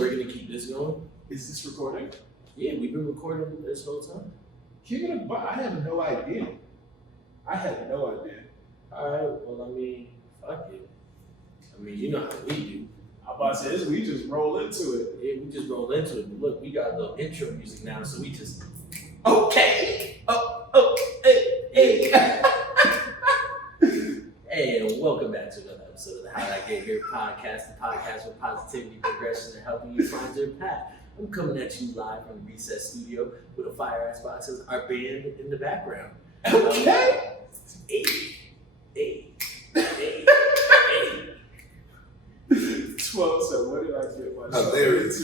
we're gonna keep this going. Is this recording? Yeah, we've been recording this whole time. I had no idea. All right. Well, I mean, fuck it. I mean, you know how we do. I'm about to say this. We just roll into it. Yeah, we just roll into it. But look, we got a little intro music now, so we just okay. Hey. And welcome back to another episode of the How I Get Here podcast, the podcast with positivity, progression, and helping you find your path. I'm coming at you live from the Recess Studio with a fire ass box as our band in the background. Okay. Hey. 12. So what did I get my Hilarious.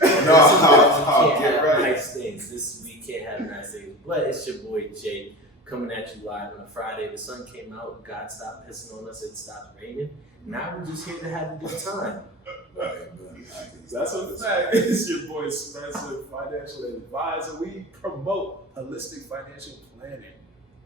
No, get right. Nice things. This week can't have nice things. But it's your boy Jay coming at you live on a Friday. The sun came out. God stopped pissing on us. It stopped raining. Now we're just here to have a good time. That's a fact. It's your boy Spencer, financial advisor. We promote holistic financial planning.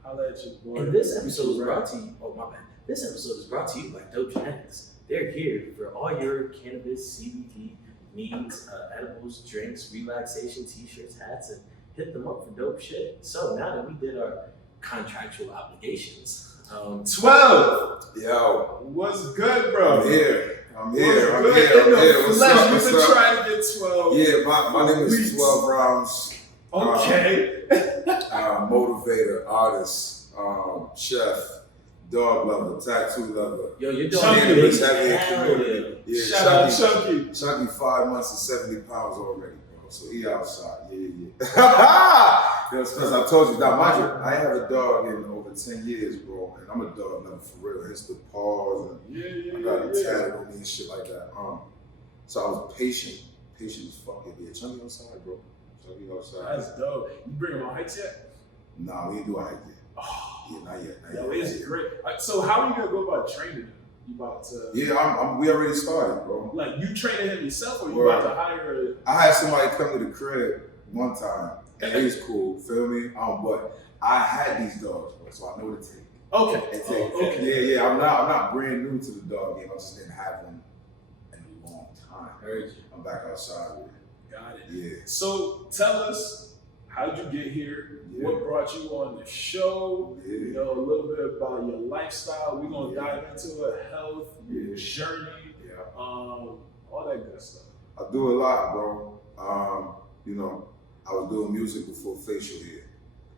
Holla at your boy. And this episode is brought to you. Oh my bad. This episode is brought to you by Dope Genetics. They're here for all your cannabis, CBD needs, edibles, drinks, relaxation, t-shirts, hats, and hit them up for dope shit. So now that we did our contractual obligations, 12. Yo, What's good, bro? I'm here. What's up? We've been trying to get 12. Yeah, my name is 12Rounz. Okay. Motivator, artist, chef, dog lover, tattoo lover. yo, you're doing Chunky, big. Yeah, Shout out Chunky. Chunky 5 months and 70 pounds already, bro. So he outside. Yeah. Because I told you, now mind you, I have a dog in over 10 years, bro, and I'm a dog lover for real. Hence the paws and I got it tatted on me and shit like that. So I was patient as fuck. Yeah, Chunky outside, bro. Chunky outside. That's dope. You bring him on hikes yet? Nah, we ain't do a hike yet. Oh, Yeah, not yet. yo, it's great. So how are you gonna go about training him? You about to? Yeah, we already started, bro. Like you training him yourself, or you Right. about to hire? I had somebody come to the crib one time, and he was cool, feel me? But I had these dogs, bro, so I know what it takes. Okay. Okay. Yeah. I'm not brand new to the dog game. I just didn't have one in a long time. Heard you. I'm back outside with it. Got it. Yeah. So tell us, how'd you get here? Yeah. What brought you on the show? Yeah. You know, a little bit about your lifestyle. We're gonna dive into a health journey. Yeah. All that good stuff. I do a lot, bro. You know, I was doing music before facial hair.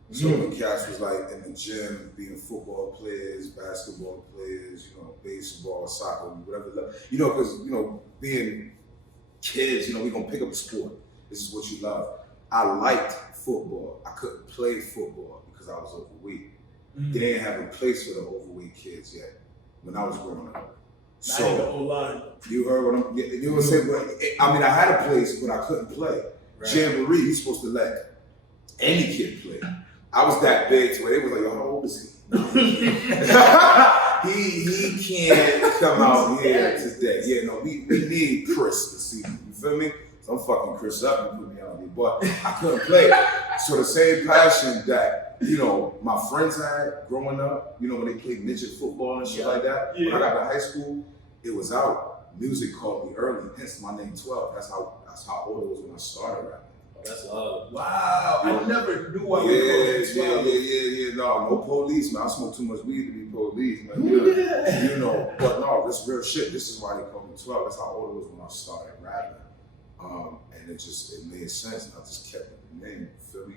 So the cats was like in the gym, being football players, basketball players, you know, baseball, soccer, whatever. You know, because, you know, being kids, you know, we gonna pick up a sport. This is what you love. I liked football. I couldn't play football because I was overweight. They didn't have a place for the overweight kids yet when I was growing up. Not the O-line. You heard what I'm. You know what I'm saying? But I mean, I had a place, but I couldn't play. Right. Jamboree, you're supposed to let any kid play. I was that big to where they was like, "Yo, how old is he?" he can't come out here today. Yeah, no, we need Chris this season. You feel me? So I'm fucking Chris up and put me out here, but I couldn't play. So the same passion that, you know, my friends had growing up, you know, when they played midget football and shit like that. Yeah. When I got to high school, it was out. Music called me early, hence my name 12. That's how old it was when I started rapping. Oh, that's love. Wow, I never knew I would call Yeah. you 12. No police, man. I smoke too much weed to be police, man. You know, but no, this is real shit. This is why they call me 12. That's how old it was when I started rapping. And it made sense, and I just kept the name, you feel me?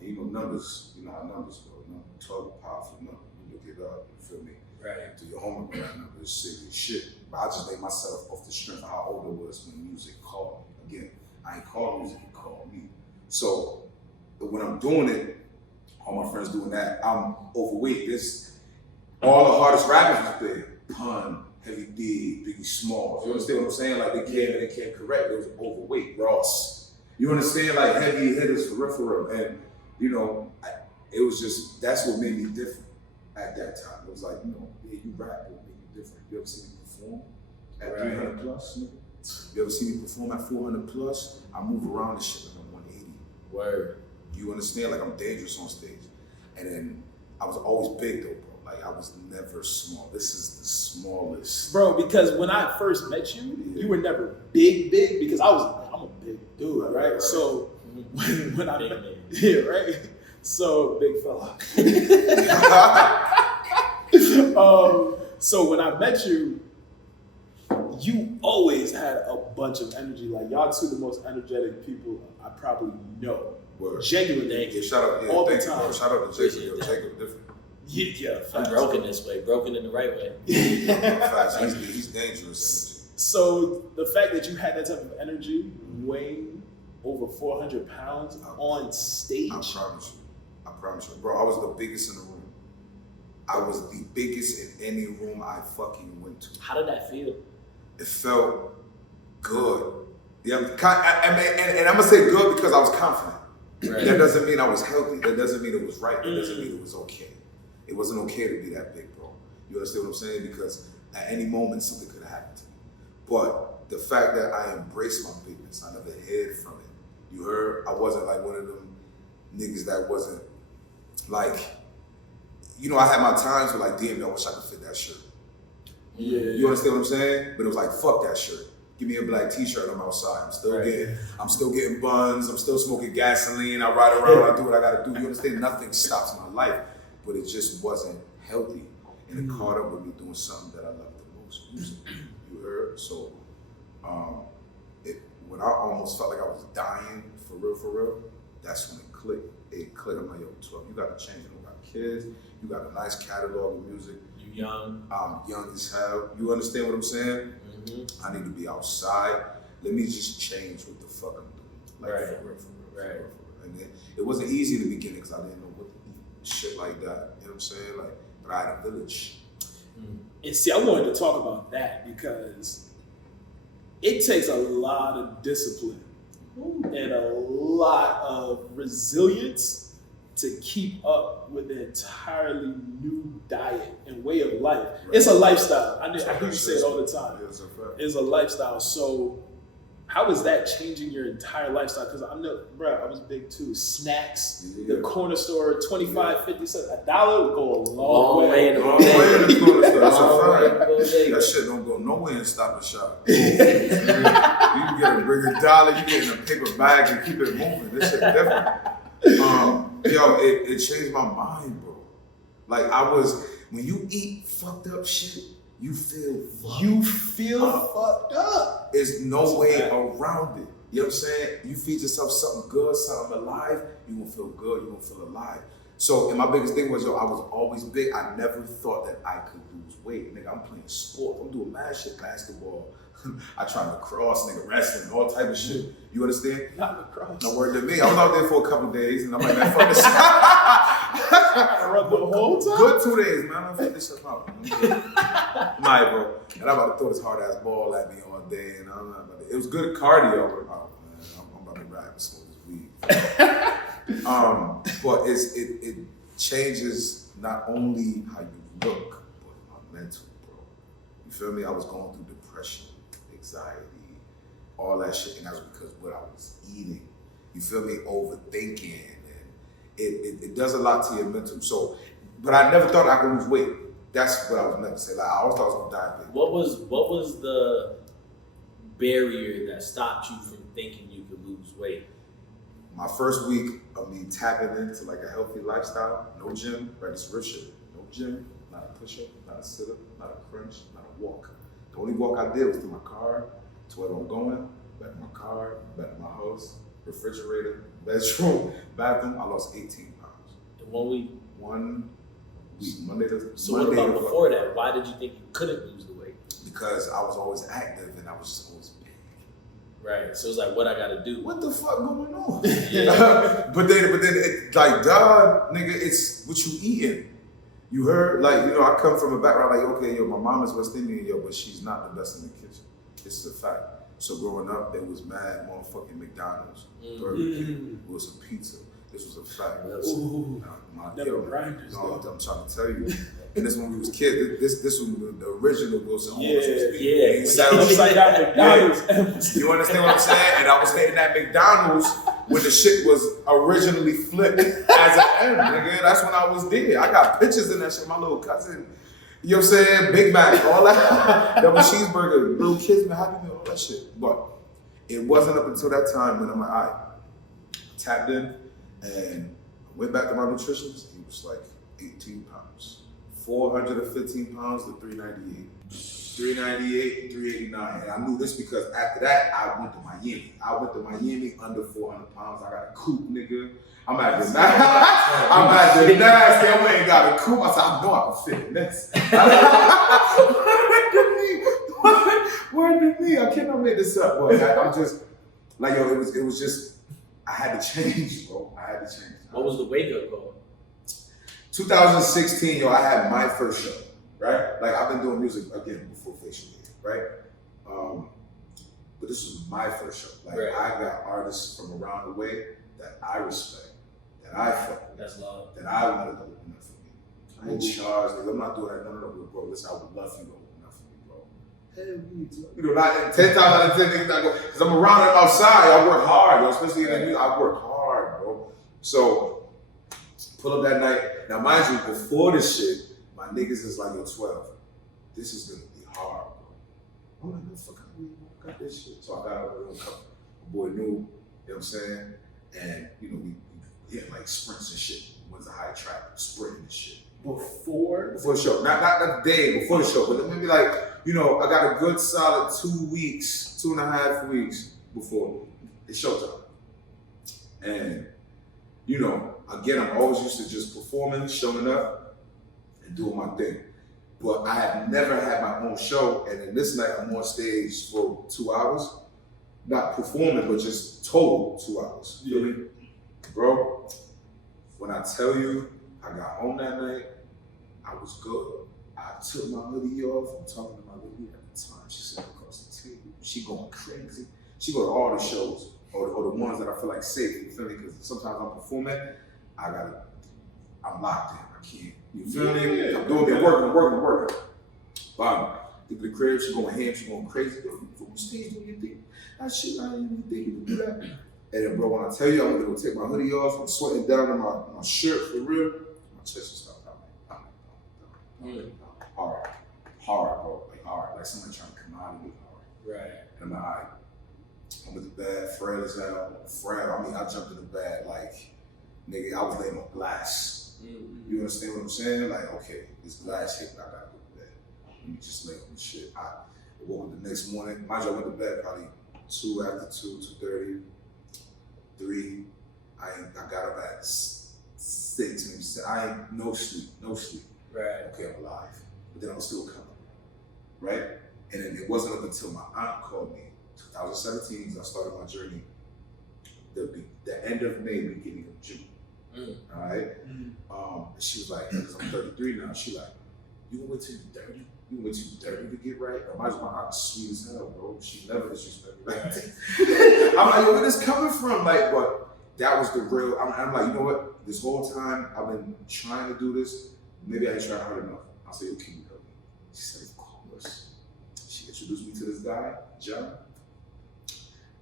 You know, numbers, you know how numbers go. 12 is a powerful number. You look it up, you feel me? Right. Do your homework on that number is serious shit. But I just made myself off the strength of how old it was when music called me. Again, I ain't called music, it called me. So when I'm doing it, all my friends doing that, I'm overweight. All the hardest rappers was big. Pun, Heavy D, Biggie Smalls. You understand what I'm saying? Like they came correct. They was overweight. Ross. You understand? Like heavy hitters for real. And you know, it was just, that's what made me different at that time. It was like, you know, yeah, you rap, it made you different. You ever see me perform at 300 plus? Nigga? You ever see me perform at 400 plus? I move around this shit like I'm 180. Word. You understand? Like I'm dangerous on stage. And then I was always big though, bro. Like I was never small. This is the smallest. Bro, because when I first met you, you were never big, because I'm a big dude, right? So when I met, right? So big fella. So when I met you, you always had a bunch of energy. Like y'all two the most energetic people I probably know. Word. Genuinely. Yeah, shout out, all the thank you, time. bro. Shout out to Jacob. Yo, Jacob different. Yeah, I'm broken this way, broken in the right way. Facts. He's dangerous. So the fact that you had that type of energy, weighing over 400 pounds on stage. I promise you. Bro, I was the biggest in the room. I was the biggest in any room I fucking went to. How did that feel? It felt good. Yeah, and I'm gonna say good because I was confident. Right. That doesn't mean I was healthy. That doesn't mean it was right. That doesn't mean it was okay. It wasn't okay to be that big, bro. You understand what I'm saying? Because at any moment something could have happened to me. But the fact that I embraced my bigness, I never hid from it. You heard? I wasn't like one of them niggas that wasn't like, you know, I had my times where like, damn, I wish I could fit that shirt. Yeah. You understand what I'm saying? But it was like, fuck that shirt. Give me a black t-shirt, I'm outside. I'm still getting buns, I'm still smoking gasoline, I ride around, I do what I gotta do. You understand? Nothing stops my life. But it just wasn't healthy. And it caught up with me doing something that I love the most, music. You heard? So when I almost felt like I was dying for real, that's when it clicked. It clicked. I'm like, yo, 12, you gotta change. You got kids, you got a nice catalog of music. You young. I'm young as hell. You understand what I'm saying? Mm-hmm. I need to be outside. Let me just change what the fuck I'm doing. Like, Right. for real. Right. And then it wasn't easy in the beginning because I didn't know what to eat, shit like that. You know what I'm saying? Like, but I had a village. And see, I wanted to talk about that because it takes a lot of discipline and a lot of resilience to keep up with an entirely new diet and way of life. Right. It's a lifestyle. I hear you say it all the time. It's a lifestyle. So how is that changing your entire lifestyle? Because I know, bro, I was big too. Snacks, the corner store, 25, 50 cents, $1 would go a long way. In the corner store. That's a fact. That shit don't go nowhere in Stop and Shop. You can get a bigger dollar, you get in a paper bag and keep it moving. This shit different. Yo, it changed my mind, bro. Like when you eat fucked up shit, you feel fucked up. There's no way around it. You know what I'm saying? You feed yourself something good, something alive, you gonna feel good, you gonna feel alive. So, and my biggest thing was, yo, I was always big. I never thought that I could lose weight. Nigga, I'm playing sport. I'm doing mad shit, basketball. I try to cross, nigga, wrestling, all type of shit. You understand? Not lacrosse. No word to me. I was out there for a couple days, and I'm like, man, fuck this. I run the whole time? Good 2 days, man. I'm gonna fuck this stuff out. Nah, bro. And I'm about to throw this hard ass ball at me all day, and I'm not about to. It was good cardio, but oh, man, I'm about to ride and smoke this weed. But it changes not only how you look, but my mental, bro. You feel me? I was going through depression, anxiety, all that shit, and that was because what I was eating. You feel me? Overthinking, and it does a lot to your mental. So, but I never thought I could lose weight. That's what I was meant to say. Like I always thought I was gonna die big. What was the barrier that stopped you from thinking you could lose weight? My first week of me tapping into like a healthy lifestyle, no gym, right? It's real shit. No gym, not a push-up, not a sit-up, not a crunch, not a walk. The only walk I did was to my car, to where I'm going, back to my car, back to my house, refrigerator, bedroom, bathroom. I lost 18 pounds. In 1 week? 1 week, Monday to So what about before that? Why did you think you couldn't lose the weight? Because I was always active and I was just always big. Right. So it's like, what I gotta do? What the fuck going on? Yeah. but then, like, duh, nigga, it's what you eating. You heard, like, you know, I come from a background like, okay, yo, my mom is West Indian, yo, but she's not the best in the kitchen. This is a fact. So growing up, there was mad motherfucking McDonald's, Burger King, it was some pizza. This was a fact. Ooh, never grinders. No, I'm trying to tell you. And this when we was kids, this was the original Wilson Homes. Yeah. Upside down McDonald's. You understand what I'm saying? And I was hitting that McDonald's when the shit was originally flipped as an M, nigga. That's when I was there. I got pictures in that shit. My little cousin, you know what I'm saying? Big Mac, all that. Double cheeseburger, little kids, man, Happy Meal, all that shit. But it wasn't up until that time when I'm like, all right, tapped in and went back to my nutritionist. He was like 18 pounds. 415 pounds to 398. 398, 389. And I knew this because after that, I went to Miami. I went to Miami under 400 pounds. I got a coupe, nigga. I'm at the nasty. I'm at the nasty. I went and got a coupe. I said, I know I can fit in this. Word to me. I cannot make this up, boy. I'm just, like, yo, it was just, I had to change, bro. I had to change. What was the wake up call? 2016, yo, I had my first show, right? Like, I've been doing music again before Facial Hair, right? But this was my first show. Like, right. I got artists from around the way that I respect, that I fuck with, That's love. that I wanted to open up for me. I ain't charged, nigga. I'm not doing that. No, bro. Listen, I would love for you to open up for me, bro. Hell, you know, not 10 times out of 10 niggas not go, because I'm around them outside. I work hard, yo, especially in the music. I work hard, bro. So, pull up that night. Now, mind you, before this shit, my niggas is like, yo, 12. This is gonna be hard, bro. I'm like, no, fuck, I got this shit. So I got up with my boy New, you know what I'm saying? And, you know, we hit like sprints and shit. When's the high track? Sprinting and shit. Before the show. Not the day, before the show. But maybe like, you know, I got a good solid 2 weeks, 2.5 weeks before the showtime. And, you know, again, I'm always used to just performing, showing up, and doing my thing. But I have never had my own show, and then this night I'm on stage for 2 hours. Not performing, but just total 2 hours. You feel me? Bro, when I tell you I got home that night, I was good. I took my hoodie off. I'm talking to my lady at the time. She sat across the table. She going crazy. She go to all the shows, or the ones that I feel like safe. You feel me? Because sometimes I'm performing, I'm locked in. I can't. You feel me? I'm doing it, working. Bottom. Get to the crib, she going ham, she going crazy. Yo, you on stage doing your thing. That shit, I didn't even think you could do that. And then, bro, when I tell you I'm gonna go take my hoodie off, I'm sweating down on my shirt for real. My chest is stopped out. Hard, bro. Like hard. Like somebody trying to come out of me hard. Right. And I'm like, I'm in the bed, Fred is out. Fred, I mean, I jumped in the bed like, nigga, I was laying on glass. Mm-hmm. You understand what I'm saying? Like, okay, this glass hit, I gotta go to bed. Let me just lay on the shit. I woke up the next morning. Mind you, I went to bed probably 2 after 2:30, 3. I got up at 6. I ain't no sleep. Right. Okay, I'm alive. But then I'm still coming. Right? And then it wasn't up until my aunt called me. 2017, I started my journey. The end of May, beginning of June. All right? She was like, because I'm 33 now, she like, you gonna wait till you're 30? You gonna wait till you're 30 to get right? My aunt's sweet as hell, bro. She never disrespected me like that. I'm like, yo, where this coming from? Like, but that was the real, I'm like, you know what? This whole time I've been trying to do this, maybe I ain't trying hard enough. I said, yo, can you help me? She said, of course. She introduced me to this guy, John.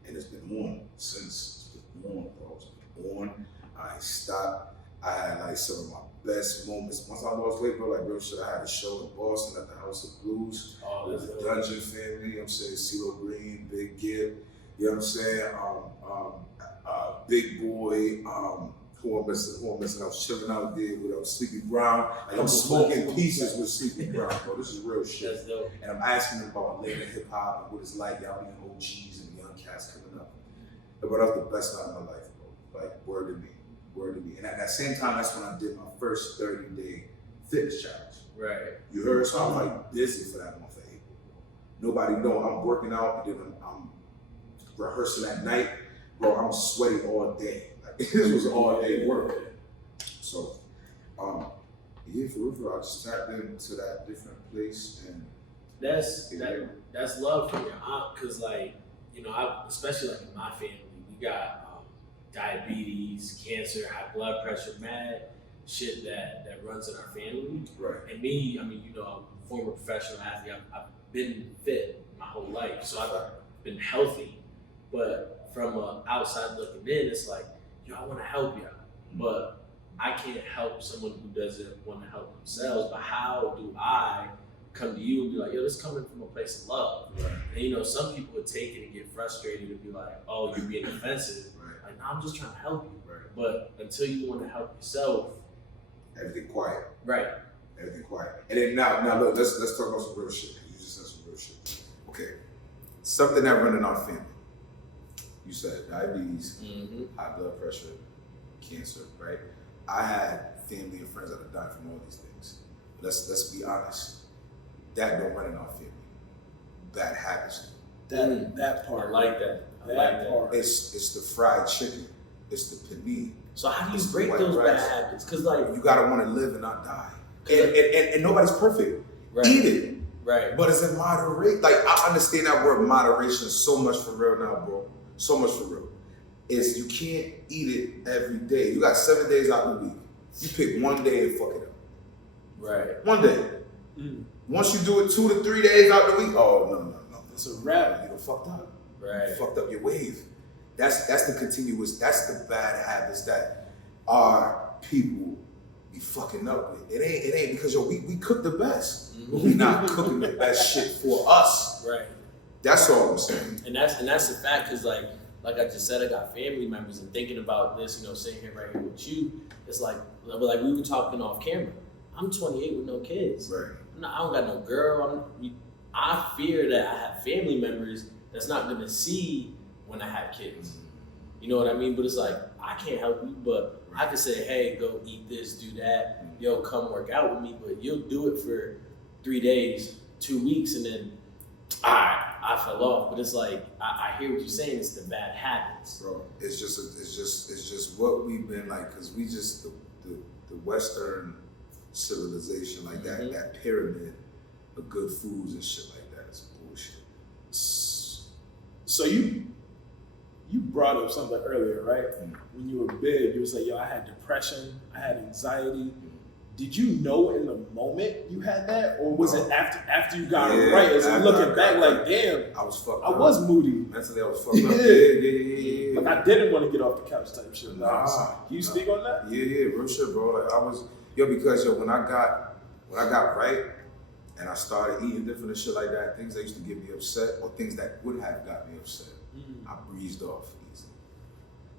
And it's been on since. It's been on, bro. It's been on. I ain't stopped. I had like some of my best moments. Once I lost weight, bro, like real shit, I had a show in Boston at the House of Blues. With the Dungeon family, you know what I'm saying? CeeLo Green, Big Gibb, you know what I'm saying? Big Boy, who I'm missing? I was chilling out there with Sleepy Brown. Like I'm smoking pieces with Sleepy Brown, bro. This is real shit. That's dope. And I'm asking them about later hip hop and what it's like, y'all being OGs and young cats coming up. But that's the best night of my life, bro. Like, word to me. And at that same time, that's when I did my first 30-day fitness challenge. Right. You heard? So I'm like busy for that month of April, bro. Nobody know I'm working out and then I'm rehearsing at night. Bro, I'm sweating all day. Like, this was all day work. So, yeah, for real, I just tapped into that different place and that's love from your aunt, cause like, you know, especially like in my family, we got diabetes, cancer, high blood pressure, mad shit that runs in our family. right. And me, I mean, you know, I'm a former professional athlete. I've been fit my whole life, so I've been healthy. But from outside looking in, it's like, yo, I want to help y'all, but I can't help someone who doesn't want to help themselves. But how do I come to you and be like, yo, this is coming from a place of love? Right. And you know, some people would take it and get frustrated and be like, oh, you're being offensive. Right. Like, no, I'm just trying to help you. Right. But until you want to help yourself, Everything quiet. right? Everything quiet. And then now look, let's talk about some real shit. You just said some real shit. Okay. Something that run in our family. You said diabetes, high blood pressure, cancer, right? I had family and friends that have died from all these things. Let's be honest. That don't run in our family. Bad habits. That I part. like that. That part. It's the fried chicken. It's the panini. So how do you It's the break white those rice. bad habits? Because like, You gotta want to live and not die. And nobody's perfect. right, Eat it. right, But it's in moderate. Like, I understand that word moderation so much for real now, bro. So much for real. Is you can't eat it every day. You got 7 days out of the week. You pick one day and fuck it up. right. One day. Once you do it 2 to 3 days out the week, oh no. It's a wrap. You done fucked up. Right. You fucked up your wave. That's the continuous, that's the bad habits that our people be fucking up with. It ain't because yo, we cook the best. But we not cooking the best shit for us. Right. That's all I'm saying. And that's a fact, because like I just said, I got family members, and thinking about this, you know, sitting here right here with you, it's like we were talking off camera. I'm 28 with no kids. Right. I don't got no girl. I fear that I have family members that's not gonna see when I have kids. You know what I mean? But it's like, I can't help you, but I can say, hey, go eat this, do that. Yo, come work out with me, but you'll do it for 3 days, 2 weeks, and then I fell off. But it's like, I hear what you're saying. It's the bad habits. Bro, it's just what we've been like, because we just the Western civilization, like that pyramid of good foods and shit like that is bullshit. So you brought up something earlier, right? When you were big, you was like, yo, I had depression, I had anxiety. Did you know in the moment you had that, or was it after you got it right? As I'm looking back, like, damn, I was fucked I up. was moody. Mentally, I was fucked up. Yeah. Like, I didn't want to get off the couch type shit. Nah, Can you speak on that? Yeah, real shit, bro. Like, I was, because when I got right, and I started eating different and shit like that, things that used to get me upset, or things that would have got me upset, I breezed off easy.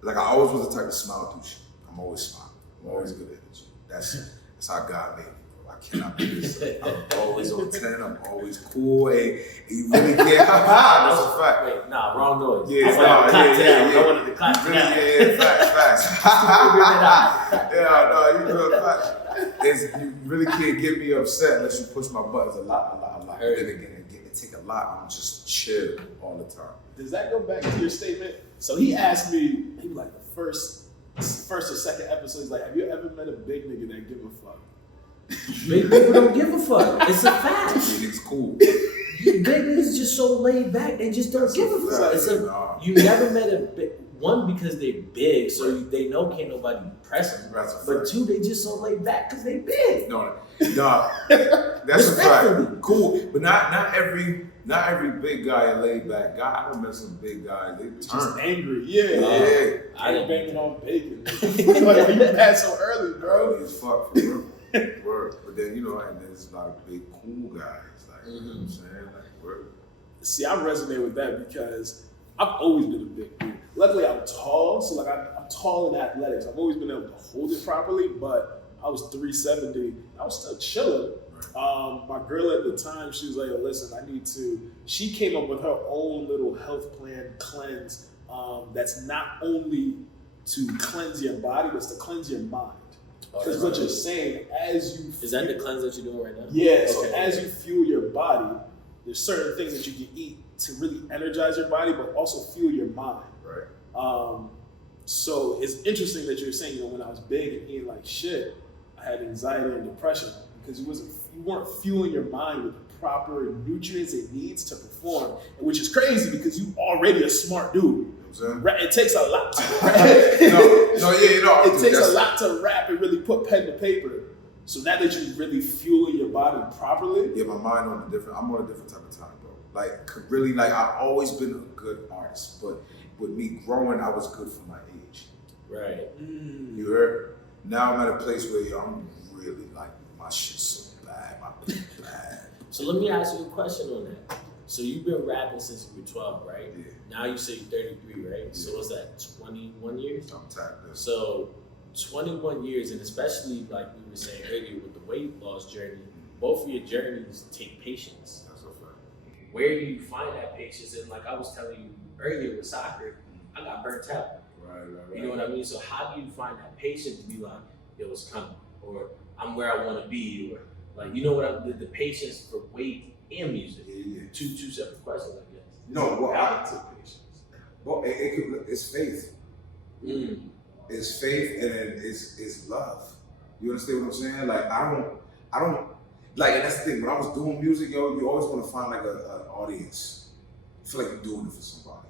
Like, I always was the type to smile through shit. I'm always smiling. I'm always good energy. That's how God made me, bro. I cannot be this. I'm always on 10. I'm always cool. Hey, you really can't. That's a fact. Wait, nah, wrong noise. Yeah, I wanted to clap Really, down. facts. Yeah, no, you good, facts. You really can't get me upset unless you push my buttons a lot. But then again, it take a lot. I'm just chill all the time. Does that go back to your statement? So he asked me, maybe like the first or second episode, he's like, have you ever met a big nigga that give a fuck? Big people don't give a fuck. It's a fact. It's cool. Big niggas just so laid back, they just don't give a fuck. You never met a big one because they big, so they know can't nobody press them. But two, they just so laid back because they big. No, that's a fact. Cool, but not every big guy a laid back guy. I done met some big guys. They Just turn angry. Yeah. I didn't banging on bacon. Like, you mad so early, bro. early as fuck for real. Word. But then and then there's a lot of big cool guys. Like you know what I'm saying, like word. See, I resonate with that because I've always been a big dude. Luckily, I'm tall, so like I'm tall in athletics. I've always been able to hold it properly, but I was 370. I was still chilling. My girl at the time, she was like, listen, she came up with her own little health plan cleanse that's not only to cleanse your body, but it's to cleanse your mind. Because what you're saying, as you... Is that the cleanse that you're doing right now? Yeah, so as you fuel your body, there's certain things that you can eat to really energize your body, but also fuel your mind. Right. So it's interesting that you're saying, when I was big and eating like shit, I had anxiety and depression because you weren't fueling your mind with the proper nutrients it needs to perform, which is crazy because you already a smart dude. It takes a lot to rap. It takes a lot to rap and really put pen to paper. So now that you're really fueling your body properly. Yeah, my mind I'm on a different type of time, bro. Like really, like I've always been a good artist, but with me growing, I was good for my age. Right. You heard? Now I'm at a place where I'm really like, my shit's so bad, my shit's bad. So let me ask you a question on that. So you've been rapping since you were 12, right? Yeah. Now you say you're 33, right? Yeah. So what's that, 21 years? I'm tapped in. So 21 years, and especially like we were saying earlier with the weight loss journey, both of your journeys take patience. That's a fact. Where do you find that patience? And like I was telling you earlier with soccer, I got burnt out. Right. You know what I mean? So how do you find that patience to be like, yo, it's coming, or I'm where I want to be, or like, you know what I mean? The patience for weight and music. Yeah. Two separate questions, I guess. No, well, I took patience. well, it's faith. Mm. It's faith, and then it's love. You understand what I'm saying? Like I don't like, and that's the thing. When I was doing music, yo, you always want to find like an audience. You feel like you're doing it for somebody.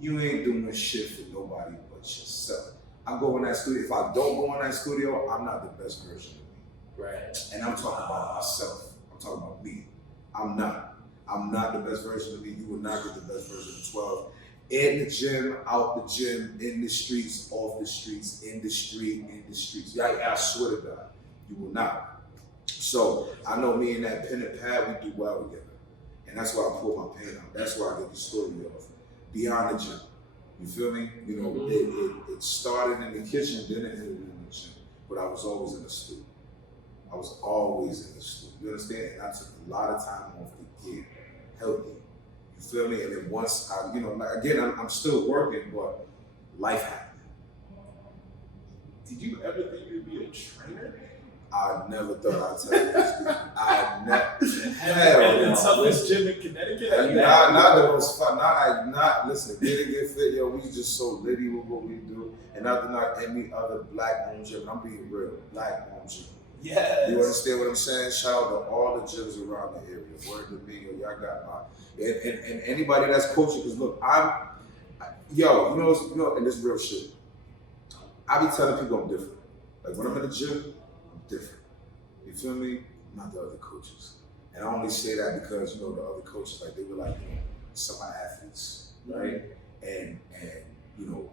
You ain't doing shit for nobody but yourself. I go in that studio. If I don't go in that studio, I'm not the best version of me. Right. And I'm talking about myself. I'm talking about me. I'm not. I'm not the best version of me. You will not get the best version of 12. In the gym, out the gym, in the streets, off the streets, in the street, in the streets. I swear to God, you will not. So I know me and that pen and pad, we do well together. And that's why I pull my pen out. That's why I get the story off. Beyond the gym. You feel me? You know, it started in the kitchen, then it ended in the gym. But I was always in the studio. I was always in the studio. You understand? And I took a lot of time off to get healthy. You feel me? And then once I, you know, like again, I'm still working, but life happened. Did you ever think you'd be a trainer? I never thought I'd tell you this. I never. Hell Hell the no. toughest gym in Connecticut? Not the most fun. Not listen. Get fit, yo. We just so litty with what we do, and not any other black-owned gym. And I'm being real, black-owned gym. Yes. You understand what I'm saying? Shout out to all the gyms around the area. Word to me, yo, y'all got my and anybody that's coaching. Because look, you know, and this real shit. I be telling people I'm different. Like when I'm in the gym, I'm different. You feel me? I'm not the other coaches. And I only say that because, you know, the other coaches, like they were like, you know, semi-athletes, right? And you know,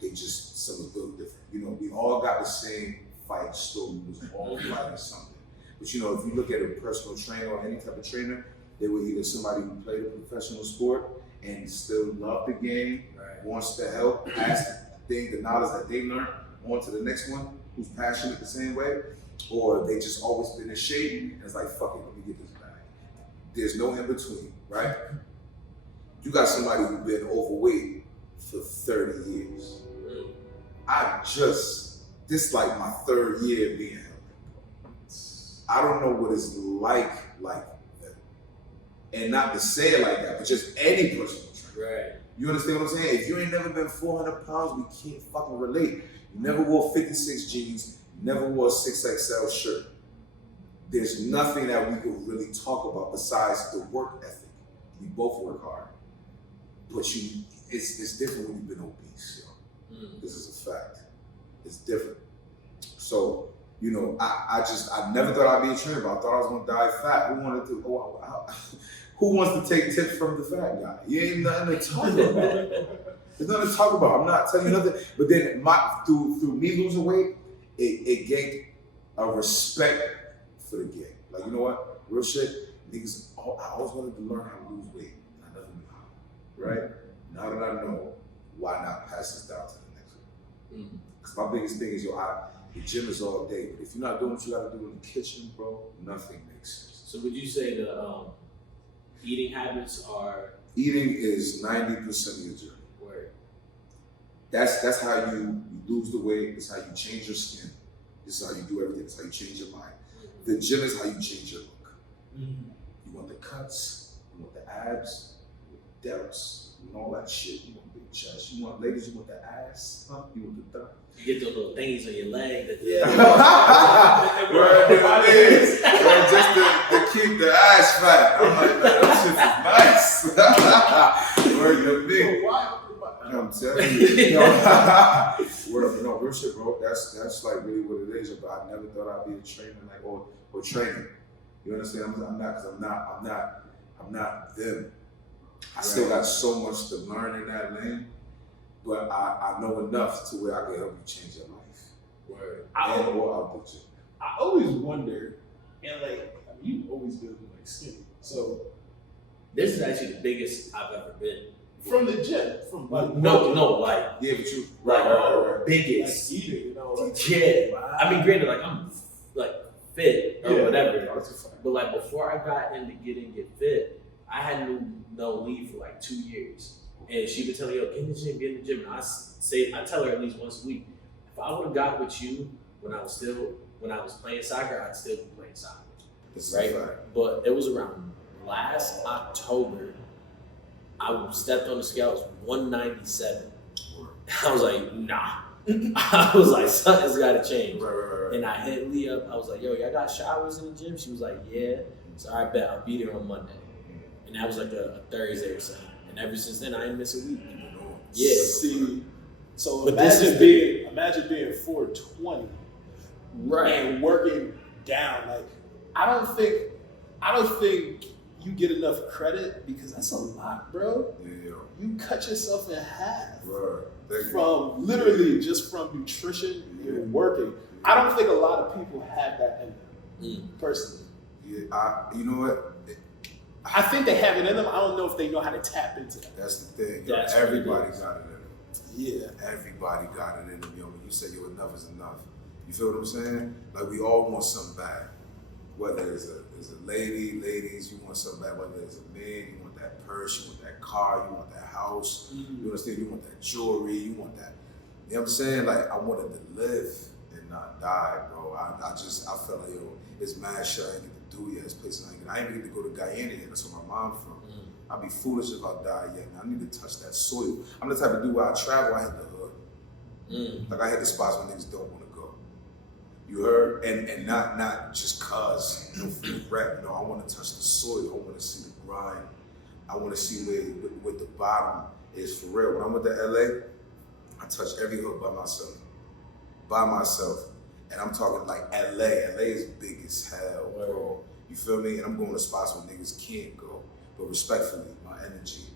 they just, some was built different. You know, we all got the same fight story. We was all fighting something. But you know, if you look at a personal trainer or any type of trainer, they were either somebody who played a professional sport and still loved the game, Right. wants to help, pass the knowledge that they learned on to the next one who's passionate the same way, or they just always been in shape and it's like, fuck it, let me get this back. There's no in between, right? You got somebody who's been overweight for 30 years. This like my third year being healthy. I don't know what it's like that. And not to say it like that, but just any personal trainer. Right. You understand what I'm saying? If you ain't never been 400 pounds, we can't fucking relate. You never wore 56 jeans, you never wore a 6XL shirt. There's nothing that we could really talk about besides the work ethic. We both work hard. But it's different when you've been obese, yo. This is a fact. It's different. So, you know, I never thought I'd be a trainer, but I thought I was gonna die fat. Who wants to take tips from the fat guy? You ain't nothing to talk about. There's nothing to talk about. I'm not telling you nothing. But then through me losing weight, it gained a respect for the game. Like, you know what? Real shit, niggas, I always wanted to learn how to lose weight. I never knew how. Right? Now that I know, why not pass this down to the next one? Because my biggest thing is, the gym is all day. But if you're not doing what you gotta do in the kitchen, bro, nothing makes sense. So would you say the eating habits are Eating is 90% of your journey. where? That's how you lose the weight. That's how you change your skin. This is how you do everything. That's how you change your mind. The gym is how you change your look. You want the cuts, you want the abs, you want the delts, you want all that shit. You want big chest. You want ladies, you want the ass, huh? You want the thigh. You get those little things on your leg that Word it is. Just to keep the ass fat. I'm like, man, that shit is nice. Word to me. I'm telling you. No, real shit, bro. That's like really what it is. But I never thought I'd be a trainer, like or training. You understand? I'm not them. I still got so much to learn in that lane, but I know enough to where I can help you change your life. Word. Or output you. I always wonder, and like, I mean, you've always been like skinny. So This is actually the biggest I've ever been. from the gym, from like No, like Yeah, but you like biggest. like eating, you know. Like, Yeah. I mean, granted, like I'm like fit or Yeah. whatever, that's a fact. but like before I got into get fit, I had no leave for like 2 years, and she would tell me, "Yo, get in the gym, get in the gym." And I tell her at least once a week. If I would have got with you when I was playing soccer, I'd still be playing soccer, That's right? a fact. But it was around last October. I stepped on the scales 197. I was like, nah. I was like, something's got to change. Right. And I hit Lee up. I was like, yo, y'all got showers in the gym? She was like, yeah. So I bet I'll be there on Monday. And that was like a Thursday or something. And ever since then, I didn't miss a week. Yeah. See, so But this imagine being 420 Right. and working down. Like, I don't think you get enough credit because that's a lot, bro. Yeah. You cut yourself in half Right. Thank you. from literally just from nutrition and working. I don't think a lot of people have that in them, personally. Yeah, you know what? I think they have it in them. I don't know if they know how to tap into that. That's the thing. That's Everybody what it got it in them. Yeah. Everybody got it in them, yo. When you say, yo, enough is enough. You feel what I'm saying? Like, we all want something back. Whether it's a ladies, you want something back. Whether it's a man, you want that purse, you want that car, you want that house. You understand? You want that jewelry, you want that. You know what I'm saying? Like, I wanted to live and not die, bro. I felt like, yo, it's mad shit I ain't get to do yet. It's places I ain't get to go to Guyana yet. That's where my mom from. I'd be foolish if I die yet. Man, I need to touch that soil. I'm the type of dude where I travel, I hit the hood. Like, I hit the spots where niggas don't want to go. You heard? And not just cause, you know, for the rap. You know, I want to touch the soil. I want to see the grind. I want to see where the bottom is for real. When I went to LA, I touched every hood by myself. And I'm talking like LA. LA is big as hell, bro. You feel me? And I'm going to spots where niggas can't go. But respectfully, my energy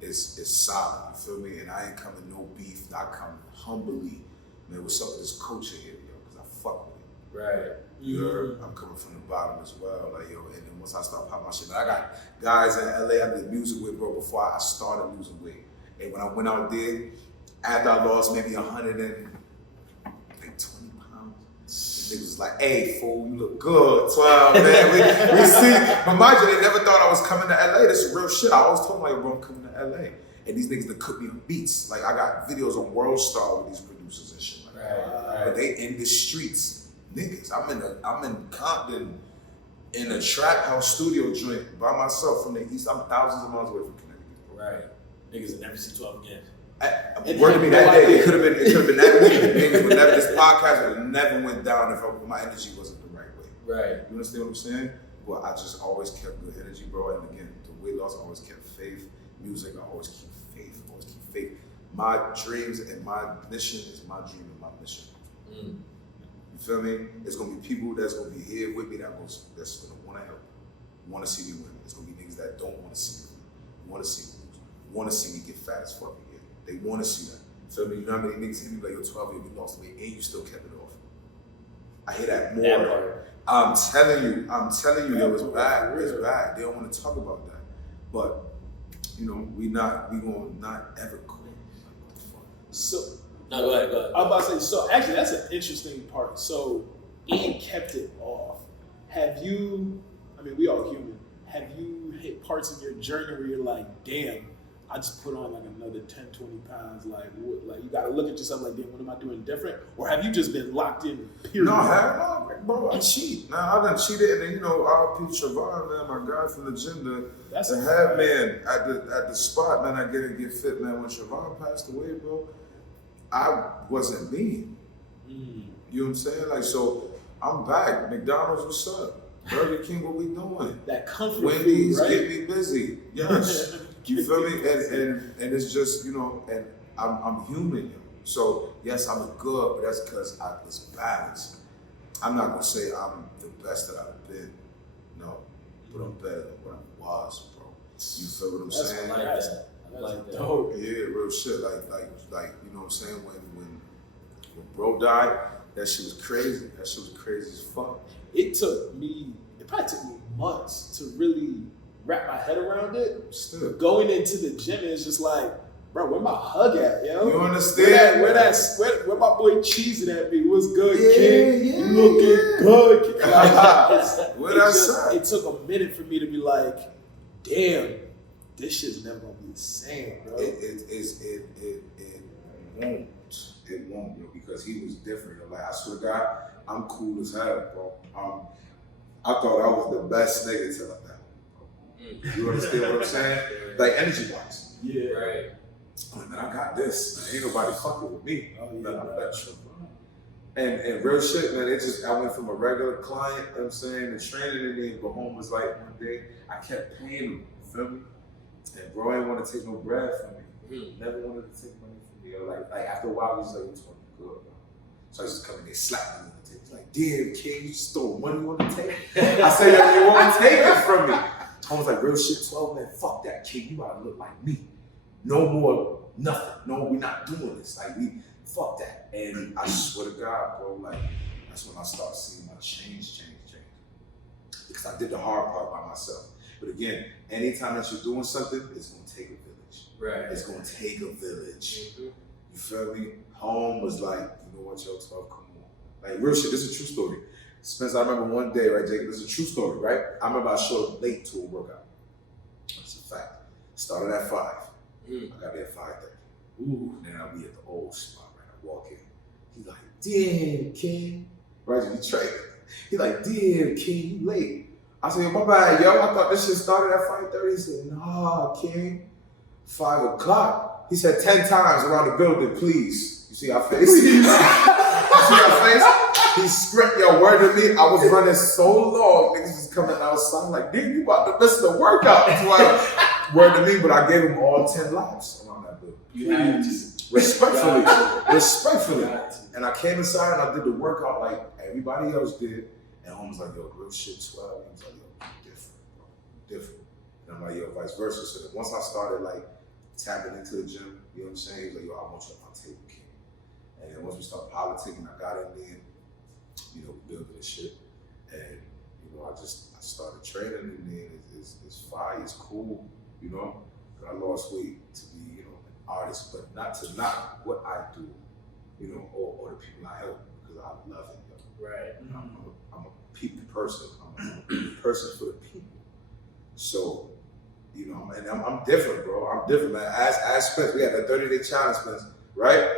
is solid. You feel me? And I ain't coming no beef. I come humbly. Man, what's up with this culture here, yo? Because I fuck with it. Right. You heard? I'm coming from the bottom as well. Like, yo, and then once I start popping my shit, I got guys in LA I did music with, bro, before I started losing weight. And when I went out there, after I lost maybe 120 pounds, the niggas was like, hey, fool, you look good, 12, man. We see. But mind you, they never thought I was coming to LA. This is real shit. I always told them, like, bro, I'm coming to LA. And these niggas that cook me on beats. Like, I got videos on World Star with these producers and shit like that. But they in the streets. Niggas, I'm in Compton in a trap house studio joint by myself from the East. I'm thousands of miles away from Connecticut. Right. Niggas will never see 12 again. Word to me that day, it could have been that week. Niggas would never, this podcast would have never went down if my energy wasn't the right way. Right. You understand what I'm saying? Well, I just always kept good energy, bro. And again, the weight loss, I always kept faith. Music, I always keep faith. My dreams and my mission is my dream and my mission. You feel me? It's gonna be people that's gonna be here with me that's gonna wanna help, wanna see me win. It's gonna be niggas that don't wanna see me win, wanna see me lose, wanna see me get fat as fuck again. They wanna see that. Feel me? You know how many niggas hit me like, yo, 12 years, you lost weight and you still kept it off. I hear that more. That part. I'm telling you, yo, it's bad. It's bad. They don't wanna talk about that. But, you know, we gonna not ever quit. What the fuck? So, No, go ahead. I'm about to say, so actually that's an interesting part. So Ian kept it off. Have you, I mean, we all human, have you hit parts of your journey where you're like, damn, I just put on like another 10, 20 pounds, like you gotta look at yourself like, damn, what am I doing different? Or have you just been locked in, period? No, bro, I cheat. Nah, I done cheated, and then, you know, R.P. Trevon, man, my guy from the gym, That's the head man at the spot, man, I get fit, man. When Trevon passed away, bro, I wasn't me. You know what I'm saying? Like, so I'm back. McDonald's, what's up? Burger King, what we doing? That comfort Wendy's, food, right? get me busy. Yes. You feel me? And it's just, you know, and I'm human, yo. So yes, I look good, but that's because it's balanced. I'm not gonna say I'm the best that I've been, no, but I'm better than what I was, bro. You feel what I'm That's saying? I like that. I like that. Dope. Yeah, real shit. Like, you know what I'm saying? When bro died, that shit was crazy. That shit was crazy as fuck. It probably took me months to really wrap my head around it. Still. Going into the gym is just like, bro, where my hug at, yo? You understand? Where my boy cheesing at me? What's good, Yeah, kid? yeah, You looking good. What I said. It took a minute for me to be like, damn, this shit's never gonna be the same, bro. It won't, bro, because he was different. Like, I swear to God, I'm cool as hell, bro. I thought I was the best nigga till I died. You understand what I'm saying? Like, energy wise. Yeah. Right. Like, man, I got this. Man, ain't nobody fucking with me. Oh, yeah, Man, I'm bro. that shit, bro. And real shit, man, I went from a regular client, you know what I'm saying, and training, and then go home was like one day, I kept paying him, you feel me? And bro ain't want to take no bread from me. Never wanted to take money from me. Or like after a while, he's like, "You want good, bro?" So I just come in there, slap me on the table. He's like, "Damn, kid, you just throw money on the table." I said, "Yo, you want to take it from me?" Tom was like, "Real shit, 12, man, fuck that, kid. You gotta look like me. No more, nothing. No, we're not doing this. Like, fuck that." And I swear to God, bro, like, that's when I started seeing my change. Because I did the hard part by myself. But again, anytime that you're doing something, it's gonna take a village. Right. It's gonna take a village. You feel me? Home was like, you know what, yo, 12, come on. Like, real shit, this is a true story. Spence, I remember one day, right, Jake, this is a true story, right? I remember I showed up late to a workout. That's a fact. Started at 5. I got there at 5:30. Ooh. And then I'll be at the old spot, right? I walk in. He's like, "Damn, King." Right, you training. He's like, "Damn, King, you late." I said, "Yo, my bad, yo. I thought this shit started at 5:30. He said, "Nah, King. 5 o'clock. He said 10 times around the building, please." You see our face? You see our face? He script, yo, word to me. I was running so long, niggas was coming outside like, "Nigga, you about to miss the workout." That's why, word to me, but I gave him all 10 laps around that building. You had to. Respectfully. And I came inside and I did the workout like everybody else did. And home was like, "Yo, real shit, 12. He was like, "Yo, different, bro. Different." And I'm like, "Yo, vice versa." So then once I started like tapping into the gym, you know what I'm saying? He was like, "Yo, I want you at my table, King." And then once we started politicking, I got in there, you know, building this shit. And, you know, I started training and then it's fire, it's cool, you know. But I lost weight to be, you know, an artist, but not to knock what I do, you know, or the people I help, because I love it, yo. Right. I'm a people person. I'm a person for the people. So, you know, and I'm different, bro. I'm different, man. As Spence, we had that 30-day challenge, Spence, right?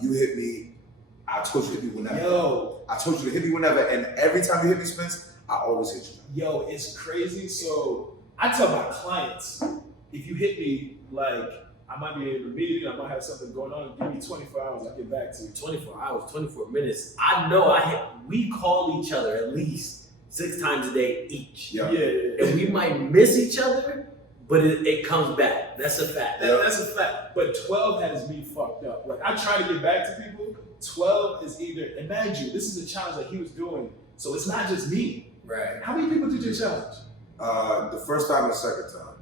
You hit me. I told you to hit me whenever. Yo. I told you to hit me whenever, and every time you hit me, Spence, I always hit you. Yo, it's crazy. So I tell my clients, if you hit me, like, I might be in a meeting, I might have something going on, give me 24 hours, I'll get back to you. 24 hours, 24 minutes. I know we call each other at least 6 times a day each. Yeah. And we might miss each other, but it comes back. That's a fact. That's a fact. But 12 has me fucked up. Like, I try to get back to people. 12 is either, and mind you, this is a challenge that he was doing. So it's not just me. Right. How many people did you challenge? The first time and the second time.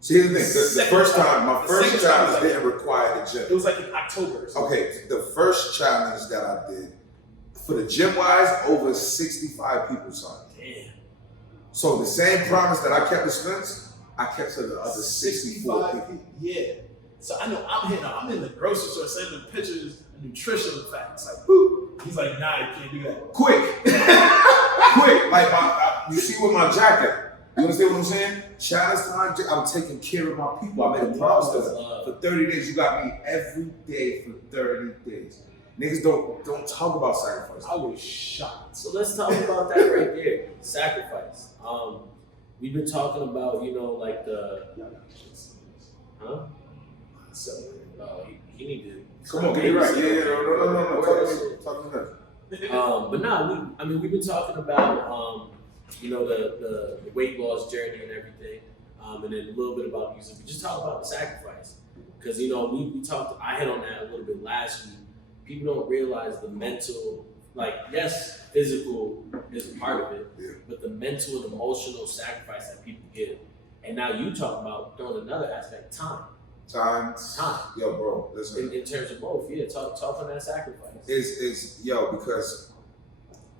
See, here's the thing. The first time, my first challenge didn't require the gym. It was like in October or something. Okay, the first challenge that I did, for the gym wise, over 65 people signed. Damn. So the same promise that I kept to Spence, I kept to the other 64 people. Yeah. So I know I'm in the grocery store sending them pictures of nutritional facts. Like, boop. He's like, "Nah, you can't do that." Quick. Quick. Like, you see with my jacket. You understand what I'm saying? Challenge time, I'm taking care of my people. I made a promise to them. For 30 days, you got me every day for 30 days. Niggas don't talk about sacrifice. I was shocked. So let's talk about that right there. Sacrifice. We've been talking about, you know, like huh? So, You need to. Come on, get it right. Yeah, no. Talk to me. But no, we've been talking about, you know, the weight loss journey and everything, and then a little bit about music. We just talk about the sacrifice, because, you know, we talked. I hit on that a little bit last week. People don't realize the mental, like, yes, physical is part of it, but the mental and emotional sacrifice that people give. And now you talk about throwing another aspect, time. Time. Yo, bro, listen. In terms of both, yeah, talk on that sacrifice. It's because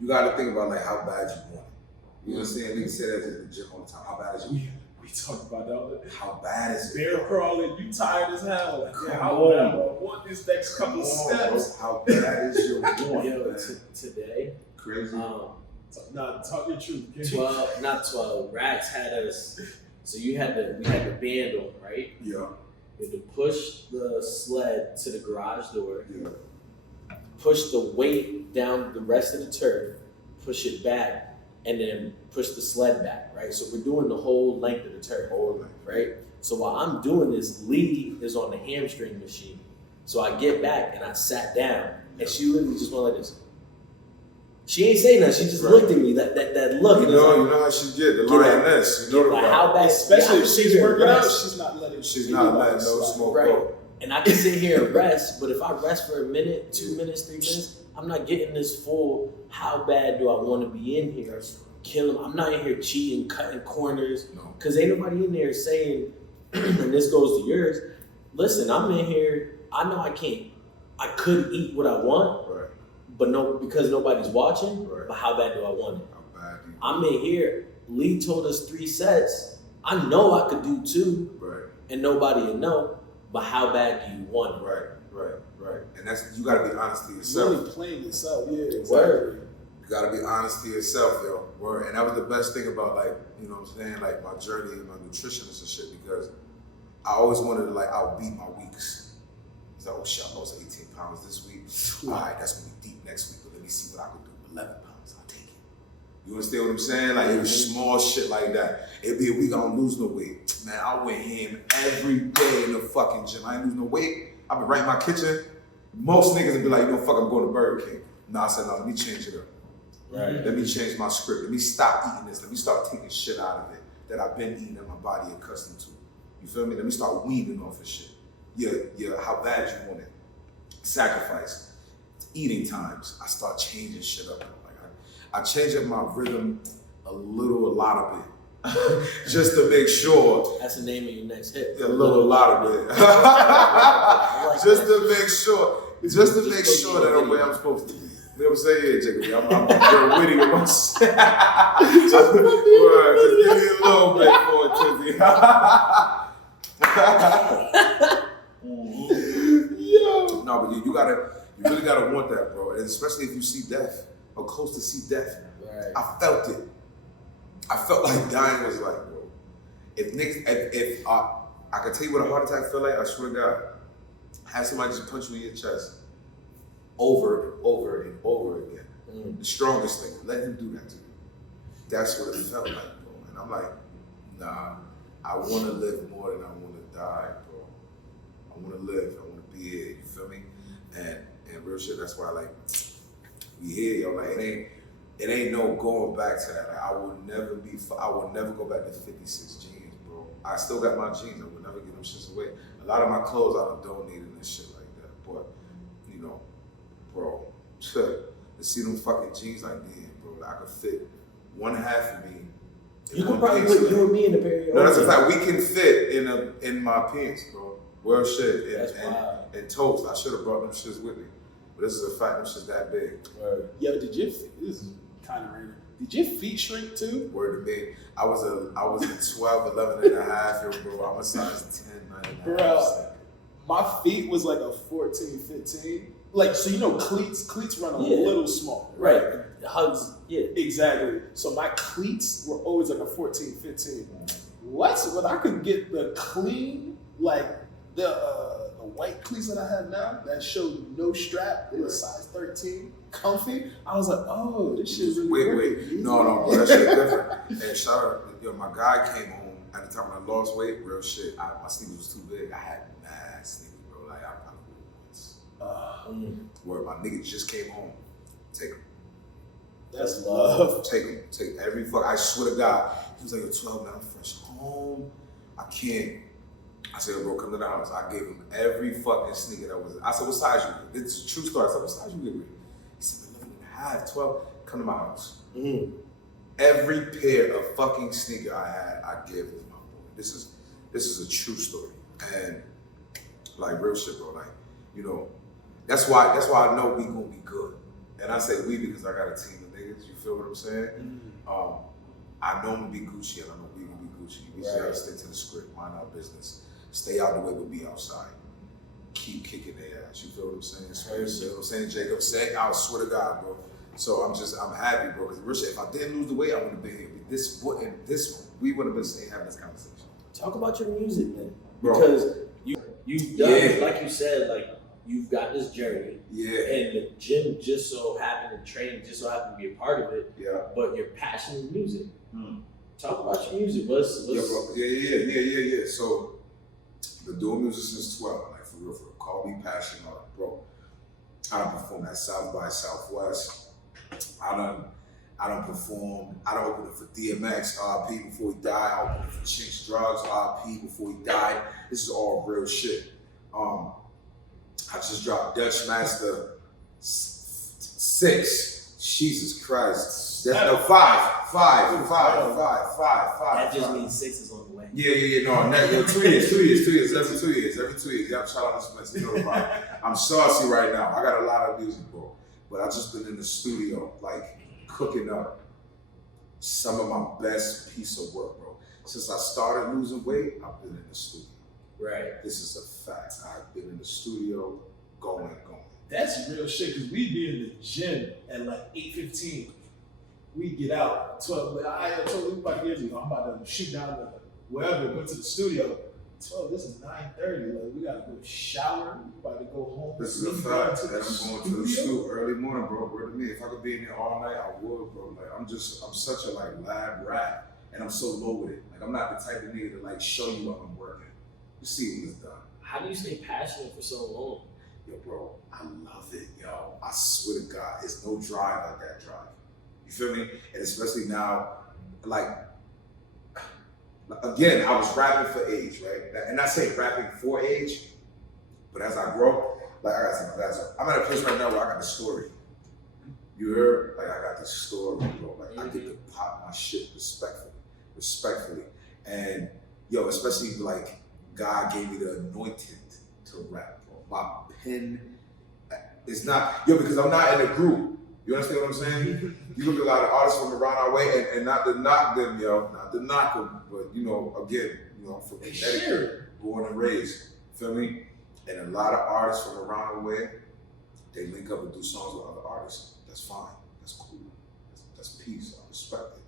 you got to think about like how bad you want it. You know what I'm saying? Niggas say that at the gym all the time. How bad is you? We talk about that. How bad is it? Bear crawling, you tired as hell. Like, Come how on. bad I want this next couple of steps. How bad is your want? Yo, today, Crazy. Nah, talk your truth. 12, not 12. Rax had us. So we had the band on, right? Yeah. We had to push the sled to the garage door. Yeah. Push the weight down the rest of the turf, push it back, and then push the sled back, right? So we're doing the whole length of the turf, right? So while I'm doing this, Lee is on the hamstring machine. So I get back and I sat down, and she literally just went like this. She ain't say nothing. She just looked at me, that look. You know how she get the lioness. You know like how bad, especially if she's working out, she's not letting no smoke go. And I can sit here and rest, but if I rest for a minute, 2 minutes, 3 minutes, I'm not getting this full, how bad do I want to be in here? Killing, I'm not in here cheating, cutting corners, because ain't nobody in there saying, and this goes to yours, listen, I'm in here, I know I couldn't eat what I want, right. But no, because nobody's watching, right. But how bad do I want it? How bad do you I'm in here, Lee told us 3 sets, I know I could do 2, right. And nobody will know. But how bad do you want it? Right. And that's, you gotta be honest to yourself. Really playing yourself, yeah. Exactly. Word. You gotta be honest to yourself, yo. Word. And that was the best thing about, like, you know what I'm saying, like my journey and my nutritionist and shit, because I always wanted to like outbeat my weeks. It's like, oh shit, I lost 18 pounds this week. All right, that's gonna be deep next week, but let me see what I can do. 11 pounds, I'll take it. You understand what I'm saying? Like, it was small shit like that. It'd be a week I don't lose no weight. Man, I went ham every day in the fucking gym. I ain't lose no weight. I've been right in my kitchen. Most niggas would be like, you know, fuck, I'm going to Burger King. Nah, I said, no, let me change it up. Right. Let me change my script. Let me stop eating this. Let me start taking shit out of it that I've been eating and my body accustomed to. You feel me? Let me start weaning off of shit. Yeah, how bad you want it. Sacrifice. Eating times. I start changing shit up. Like I change up my rhythm a lot of it. Just to make sure. That's the name of your next hit. A lot of it. Just to make sure. Just to make sure that I'm where I'm supposed to be. You know what I'm saying? Yeah, Jacob, I'm very witty with myself. Just give me a little bit for it, Tizzy. Yo. No, but you really gotta want that, bro. And especially if you see death, or close to see death. Right. I felt it. I felt like dying was like, bro. If I could tell you what a heart attack feel like, I swear to God, have somebody just punch me in your chest over and over and over again. The strongest thing, let him do that to you. That's what it felt like, bro. And I'm like, nah, I want to live more than I want to die, bro. I want to live. I want to be here. You feel me? And real shit. That's why, like, we here, yo. Like, it ain't no going back to that. Like, I will never go back to 56 jeans, bro. I still got my jeans. I will never get them shits away. A lot of my clothes I done donated and shit like that. But, you know, bro, to see them fucking jeans like me, bro, I could fit one half of me. You could probably put you and me in the pair. No, that's a fact. We can fit in my pants, bro. Well, shit. And toes. I should have brought them shits with me. But this is a fact. Them shits that big. Word. Yo, this is kind of random. Did your feet shrink too? Word to me. I was a 12, 11 and a half, bro. I'm a size 10, 9 and a half. Bro, my feet was like a 14, 15. Like, so you know cleats run a little small. Right. The hugs, yeah. Exactly. So my cleats were always like a 14, 15. What? When I could get the clean, like the white cleats that I have now that showed no strap, it was size 13, comfy. I was like, oh, this shit really Wait. No, bro, that shit different. And shout out, yo, my guy came home at the time when I lost weight, real shit. My sneakers was too big. I had mad sneakers, bro. Like, where my nigga just came home. Take them. That's love. Take them. Take every fuck. I swear to God. He was like, yo, 12, man, I'm fresh home. I can't. I said, bro, come to the house. I gave him every fucking sneaker that was. I said, what size you get? This is a true story. I said, what size you get with? He said, 11 and a half, 12. Come to my house. Every pair of fucking sneaker I had, I gave to my boy. This is a true story, and like real shit, bro. Like, you know, that's why I know we gonna be good. And I say we because I got a team of niggas. You feel what I'm saying? I know I'm gonna be Gucci, and I know we gonna be Gucci. We just gotta stick to the script, mind our business, stay out the way, but be outside. Keep kicking their ass. You feel what I'm saying? You know what I'm saying, Jacob? Say, I swear to God, bro. So I'm happy, bro. Because real shit, if I didn't lose the weight, I would have been here. We would have been sitting having this conversation. Talk about your music, man. Bro. Because you've done, like you said, like you've got this journey. Yeah. And the gym just so happened to train, just so happened to be a part of it. Yeah. But your passion is music. Talk about your music. What's Yeah, bro. Yeah. So, been doing music since 12. Like, for real. Call me passionate, bro. I done performed at South by Southwest. I done performed. I done opened up for DMX, RP before he died. I opened up for Chinks Drugs, RP before he died. This is all real shit. I just dropped Dutch Master 6. Jesus Christ. That's no 5. That just means 6 is on the way. Yeah. No, 2 years. Every 2 years. Yeah, shout out to Spencer. You know about it. I'm saucy right now. I got a lot of music, bro. But I just been in the studio, like, cooking up some of my best piece of work, bro. Since I started losing weight, I've been in the studio. Right. This is a fact. I've been in the studio going. That's real shit, because we be in the gym at like 8:15. We get out 12. I told you about years ago, I'm about to shoot down to wherever, go to the studio. 12, this is 9:30. Like, we gotta go shower, we about to go home. This is a fact. And I'm going to the studio early morning, bro. Word to me. If I could be in here all night, I would, bro. Like, I'm such a like lab rat, and I'm so low with it. Like, I'm not the type of nigga to like show you what I'm working. You see when it's done. How do you stay passionate for so long? Yo, bro, I love it, yo. I swear to God, it's no drive like that drive. You feel me? And especially now, like, again, I was rapping for age, right? And I say rapping for age, but as I grow, like, I gotta say my last one. I'm at a place right now where I got the story. You heard? Like, I got the story, bro. Like, I get to pop my shit respectfully. And, yo, especially, like, God gave me the anointing to rap, bro. My pen is not, because I'm not in a group. You understand what I'm saying? You look at a lot of artists from around our way, and not to knock them, not to knock them, but, again, I'm from Connecticut, born and raised, feel me? And a lot of artists from around the way, they link up and do songs with other artists. That's fine, that's cool, that's peace, I respect it.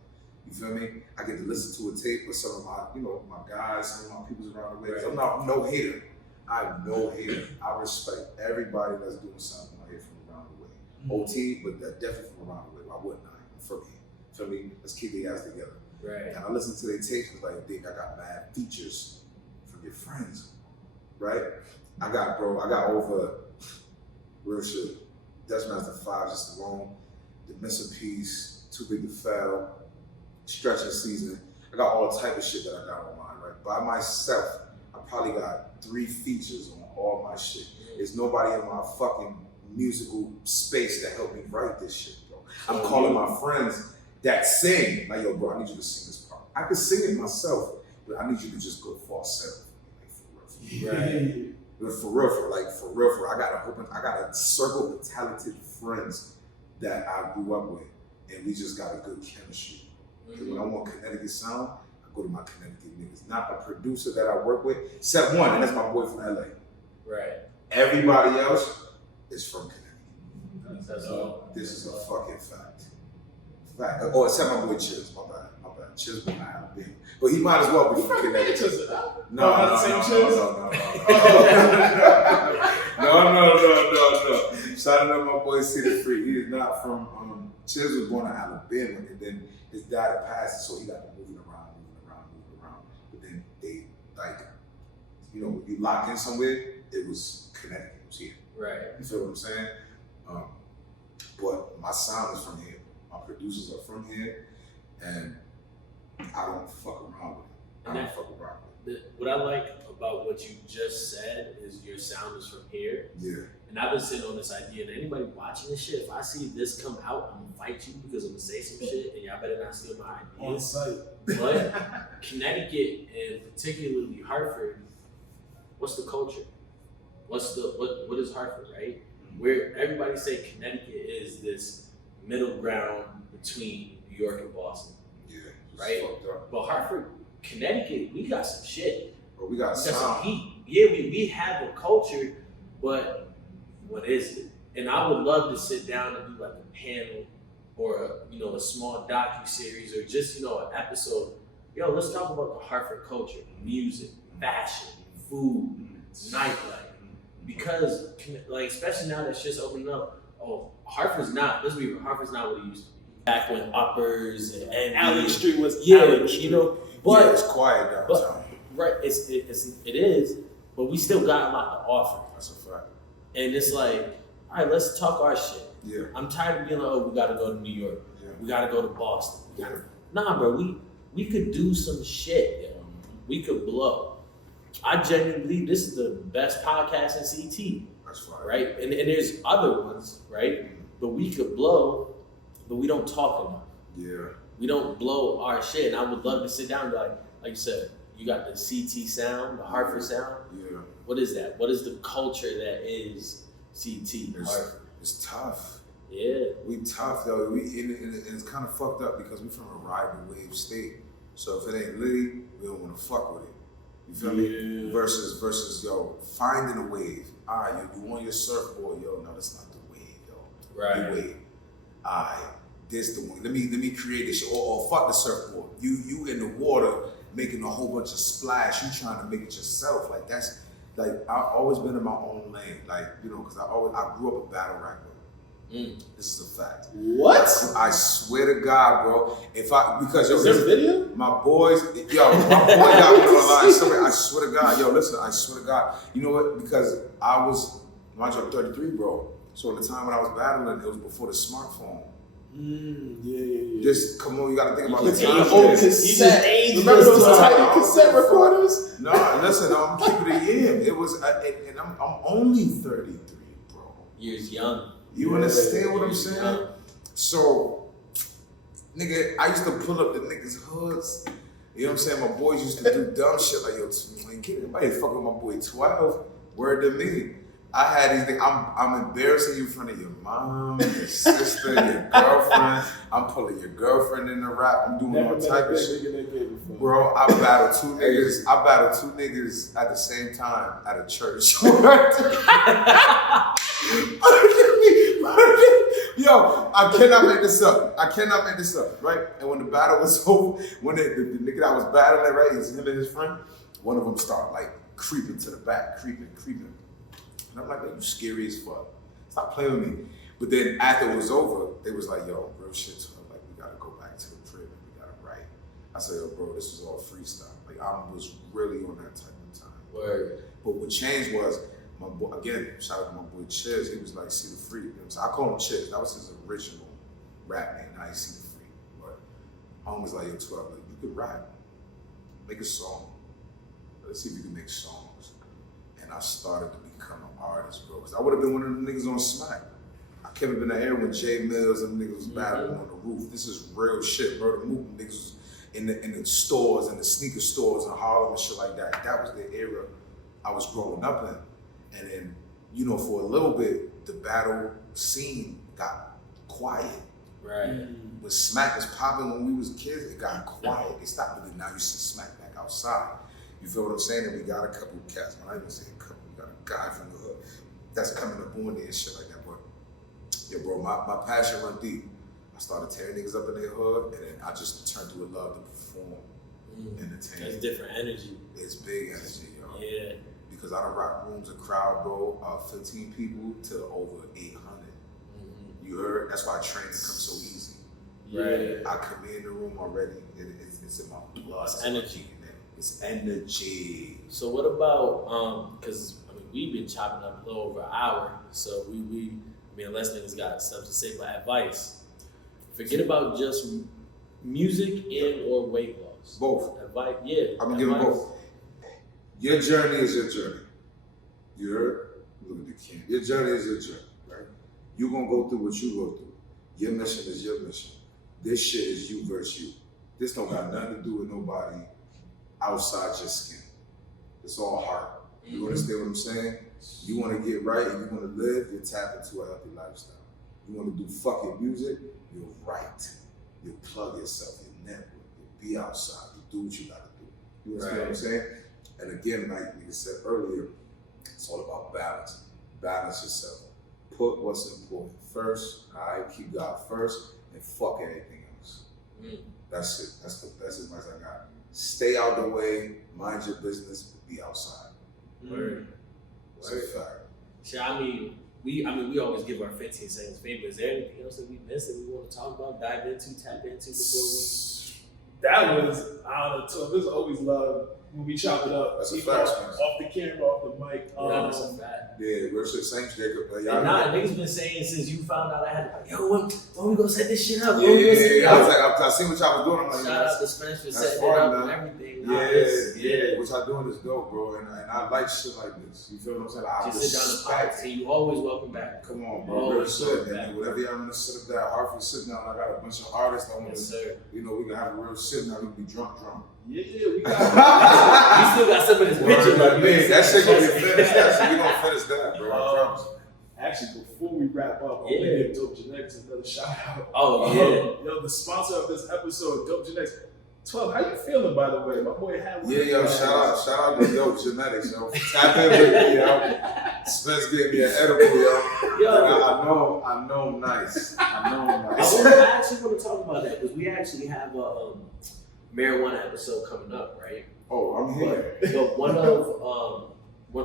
You feel me? I get to listen to a tape with some of my, my guys, some of my people around the way. I'm not no hater. I'm no hater. I respect everybody that's doing something out here from around the way. OT, but they're definitely from around the way. Why wouldn't I? I'm from here. Feel me? Let's keep the guys together. Right. And I listen to their tapes, it's like, I got mad features from your friends, right? I got over, real shit, Dutch Master 5 just alone, The Missing Piece, Too Big to Fail, Stretching Season. I got all type of shit that I got on mine, right? By myself, I probably got 3 features on all my shit. There's nobody in my fucking musical space that helped me write this shit, bro. I'm calling my friends that sing, like, yo, bro, I need you to sing this part. I can sing it myself, but I need you to just go falsetto, like, for real. Right. But for real. I got a circle of talented friends that I grew up with, and we just got a good chemistry. When I want Connecticut sound, I go to my Connecticut niggas. Not a producer that I work with, except one, and that's my boy from LA. Right. Everybody else is from Connecticut. That's all. This is a fucking fact. Oh, except my boy Chiz. My bad. Chiz from Alabama. But he might as well be from Connecticut. No. Shout out to my boy City Free. He is not from, Chiz was born in Alabama, and then his dad had passed, so he got to moving around. But then they, like, when you lock in somewhere, it was Connecticut, it was here. Right. You feel what I'm saying? But my sound is from here. My producers are from here, and I don't fuck around with it. what I like about what you just said is your sound is from here. Yeah. And I've been sitting on this idea, and anybody watching this shit, if I see this come out, I'm gonna fight you because I'm gonna say some shit, and y'all better not steal my On ideas. site. But Connecticut and particularly Hartford, what's the culture? What is Hartford, right? Where everybody say Connecticut is this middle ground between New York and Boston. Yeah. Right? Fucked up. But Hartford, Connecticut, we got some shit. Bro, we got We got some sound. heat. Yeah, we have a culture, but what is it? And I would love to sit down and do like a panel or a small docu-series or just an episode. Yo, let's talk about the Hartford culture, music, fashion, food, nightlife. Because like especially now that shit's opening up, Hartford's not. Let's be real, Hartford's not what it used to be. Back when uppers and Allen Street was But Yeah, it's quiet downtown. right, it is, but we still got a lot to offer. That's a fact. And it's like, all right, let's talk our shit. Yeah. I'm tired of being like, we gotta go to New York. Yeah. We gotta go to Boston. Nah, bro, we could do some shit, yo. We could blow. I genuinely believe this is the best podcast in CT, That's fine. right? And there's other ones, right? But we could blow, but we don't talk enough. Yeah. We don't blow our shit. And I would love to sit down and be like you said, you got the CT sound, the Hartford sound. Yeah. What is that? What is the culture that is CT? Hartford? It's tough. Yeah. We tough though. And it's kind of fucked up because we from a rival wave state. So if it ain't Liddy, we don't want to fuck with it. You feel me? Versus yo, finding a wave. All right, you on your surfboard, yo. No, that's not the wave, yo. Right. The wave. All right, this the one. Let me create this shit. Or fuck the surfboard. You in the water making a whole bunch of splash. You trying to make it yourself. Like that's like I've always been in my own lane. Like because I grew up a battle rapper. This is a fact. What? I swear to God, bro. Because Is there a video? my boys, my boy got me on the line. Somebody, I swear to God, yo, listen, I swear to God. You know what? Because I'm 33, bro. So at the time when I was battling, it was before the smartphone. Yeah. Just come on, you gotta think about the The time. old shit. cassette. Remember those tiny cassette recorders? No, listen, I'm keeping it in. It was, and I'm only 33, bro. Years young. You understand what I'm saying? Yeah. So, nigga, I used to pull up the niggas' hoods. You know what I'm saying? My boys used to do dumb shit like, yo, can't anybody fuck with my boy 12? Word to me. I had these things. I'm embarrassing you in front of your mom, your sister, your girlfriend. I'm pulling your girlfriend in the rap. I'm doing all type of shit. Bro, I battled two niggas at the same time at a church. Yo, I cannot make this up, right? And when the battle was over, when the nigga that was battling, right, it was him and his friend, one of them started like creeping to the back, creeping. And I'm like, man, you scary as fuck. Stop playing with me. But then after it was over, they was like, yo, real shit to him. Like, we gotta go back to the crib and we gotta write. I said, yo, bro, this was all freestyle. Like, I was really on that type of time. Word. But what changed was, my boy, again, shout out to my boy Chiz, he was like, See the Free. You know what I'm saying? I call him Chiz. That was his original rap name. Now he's See the Free. But I was like, yo, 12, like, you could rap. Make a song. Let's see if you can make songs. And I started to become an artist, bro. Because I would have been one of the niggas on Smack. I came up in the air when Jay Mills and niggas was battling on the roof. This is real shit, bro. The movement niggas was in the stores and the sneaker stores in Harlem and shit like that. That was the era I was growing up in. And then, for a little bit, the battle scene got quiet. Right. When Smack was popping when we was kids, it got quiet. It stopped, but then now you see Smack back outside. You feel what I'm saying? And we got a couple of cats. I'm not even saying a couple. We got a guy from the hood that's coming up on there and shit like that. But yeah, bro, my passion run deep. I started tearing niggas up in their hood, and then I just turned to a love to perform, entertain. That's different energy. It's big energy, yo. Yeah. Because I done rock rooms, a crowd, bro, 15 people to over 800. You heard? That's why training comes so easy. Right. I come in the room already. It's in my blood. It's energy. It's energy. So what about because we've been chopping up a little over an hour, so we unless niggas got stuff to say, but advice. Forget about just music and or weight loss. Both. Advice, yeah. I'm gonna give them both. Your journey is your journey. You heard? Look at the king. Your journey is your journey, right? You're gonna go through what you go through. Your mission is your mission. This shit is you versus you. This don't got nothing to do with nobody outside your skin. It's all heart. You understand what I'm saying? You want to get right and you want to live, you tap into a healthy lifestyle. You want to do fucking music, you'll write. You plug yourself, you network, you be outside, you do what you got to do. You understand what I'm saying? And again, like you said earlier, it's all about balance. Balance yourself. Put what's important first, all right? Keep God first, and fuck anything else. That's it. That's the best advice I got. Stay out the way, mind your business, but be outside. Word. It's a fact. So, I mean, we always give our 15 seconds favor. Is there anything else that we missed that we want to talk about, dive into, tap into before we? That was, I don't know, so this always love when we chop it up. That's a Even fact, off the camera, off the mic. That's a fact. Yeah, we're the same Jacob. Niggas been saying since you found out I had to, yo, when we gonna set this shit up? Yeah. I was like, I seen what y'all was doing. I'm like, shout out to Spence for setting it hard, up man. and everything. Yeah. What y'all doing is dope, bro. And I like shit like this. You feel what I'm saying? I just sit down and podcast. You always welcome back. Come on, bro. Always Real shit. And whatever y'all want to sit up there, Hartford sitting down. I got a bunch of artists. I want to, we can have a real sit down. We can be drunk. Yeah, we got You still got some of this picture, man. That shit gonna be finished. So we gonna finish that, bro. I promise. Actually, before we wrap up, I want to give Dope Genetics another shout out. Oh, yeah. Yo, the sponsor of this episode, Dope Genetics. 12, how you feeling, by the way? My boy had one. Yeah, yo, shout out to Dope Genetics, yo. Tap in with me, yo. Spence gave me an edible, yo. I know I'm nice. I actually want to talk about that because we actually have a marijuana episode coming up, right? Oh, I'm here. But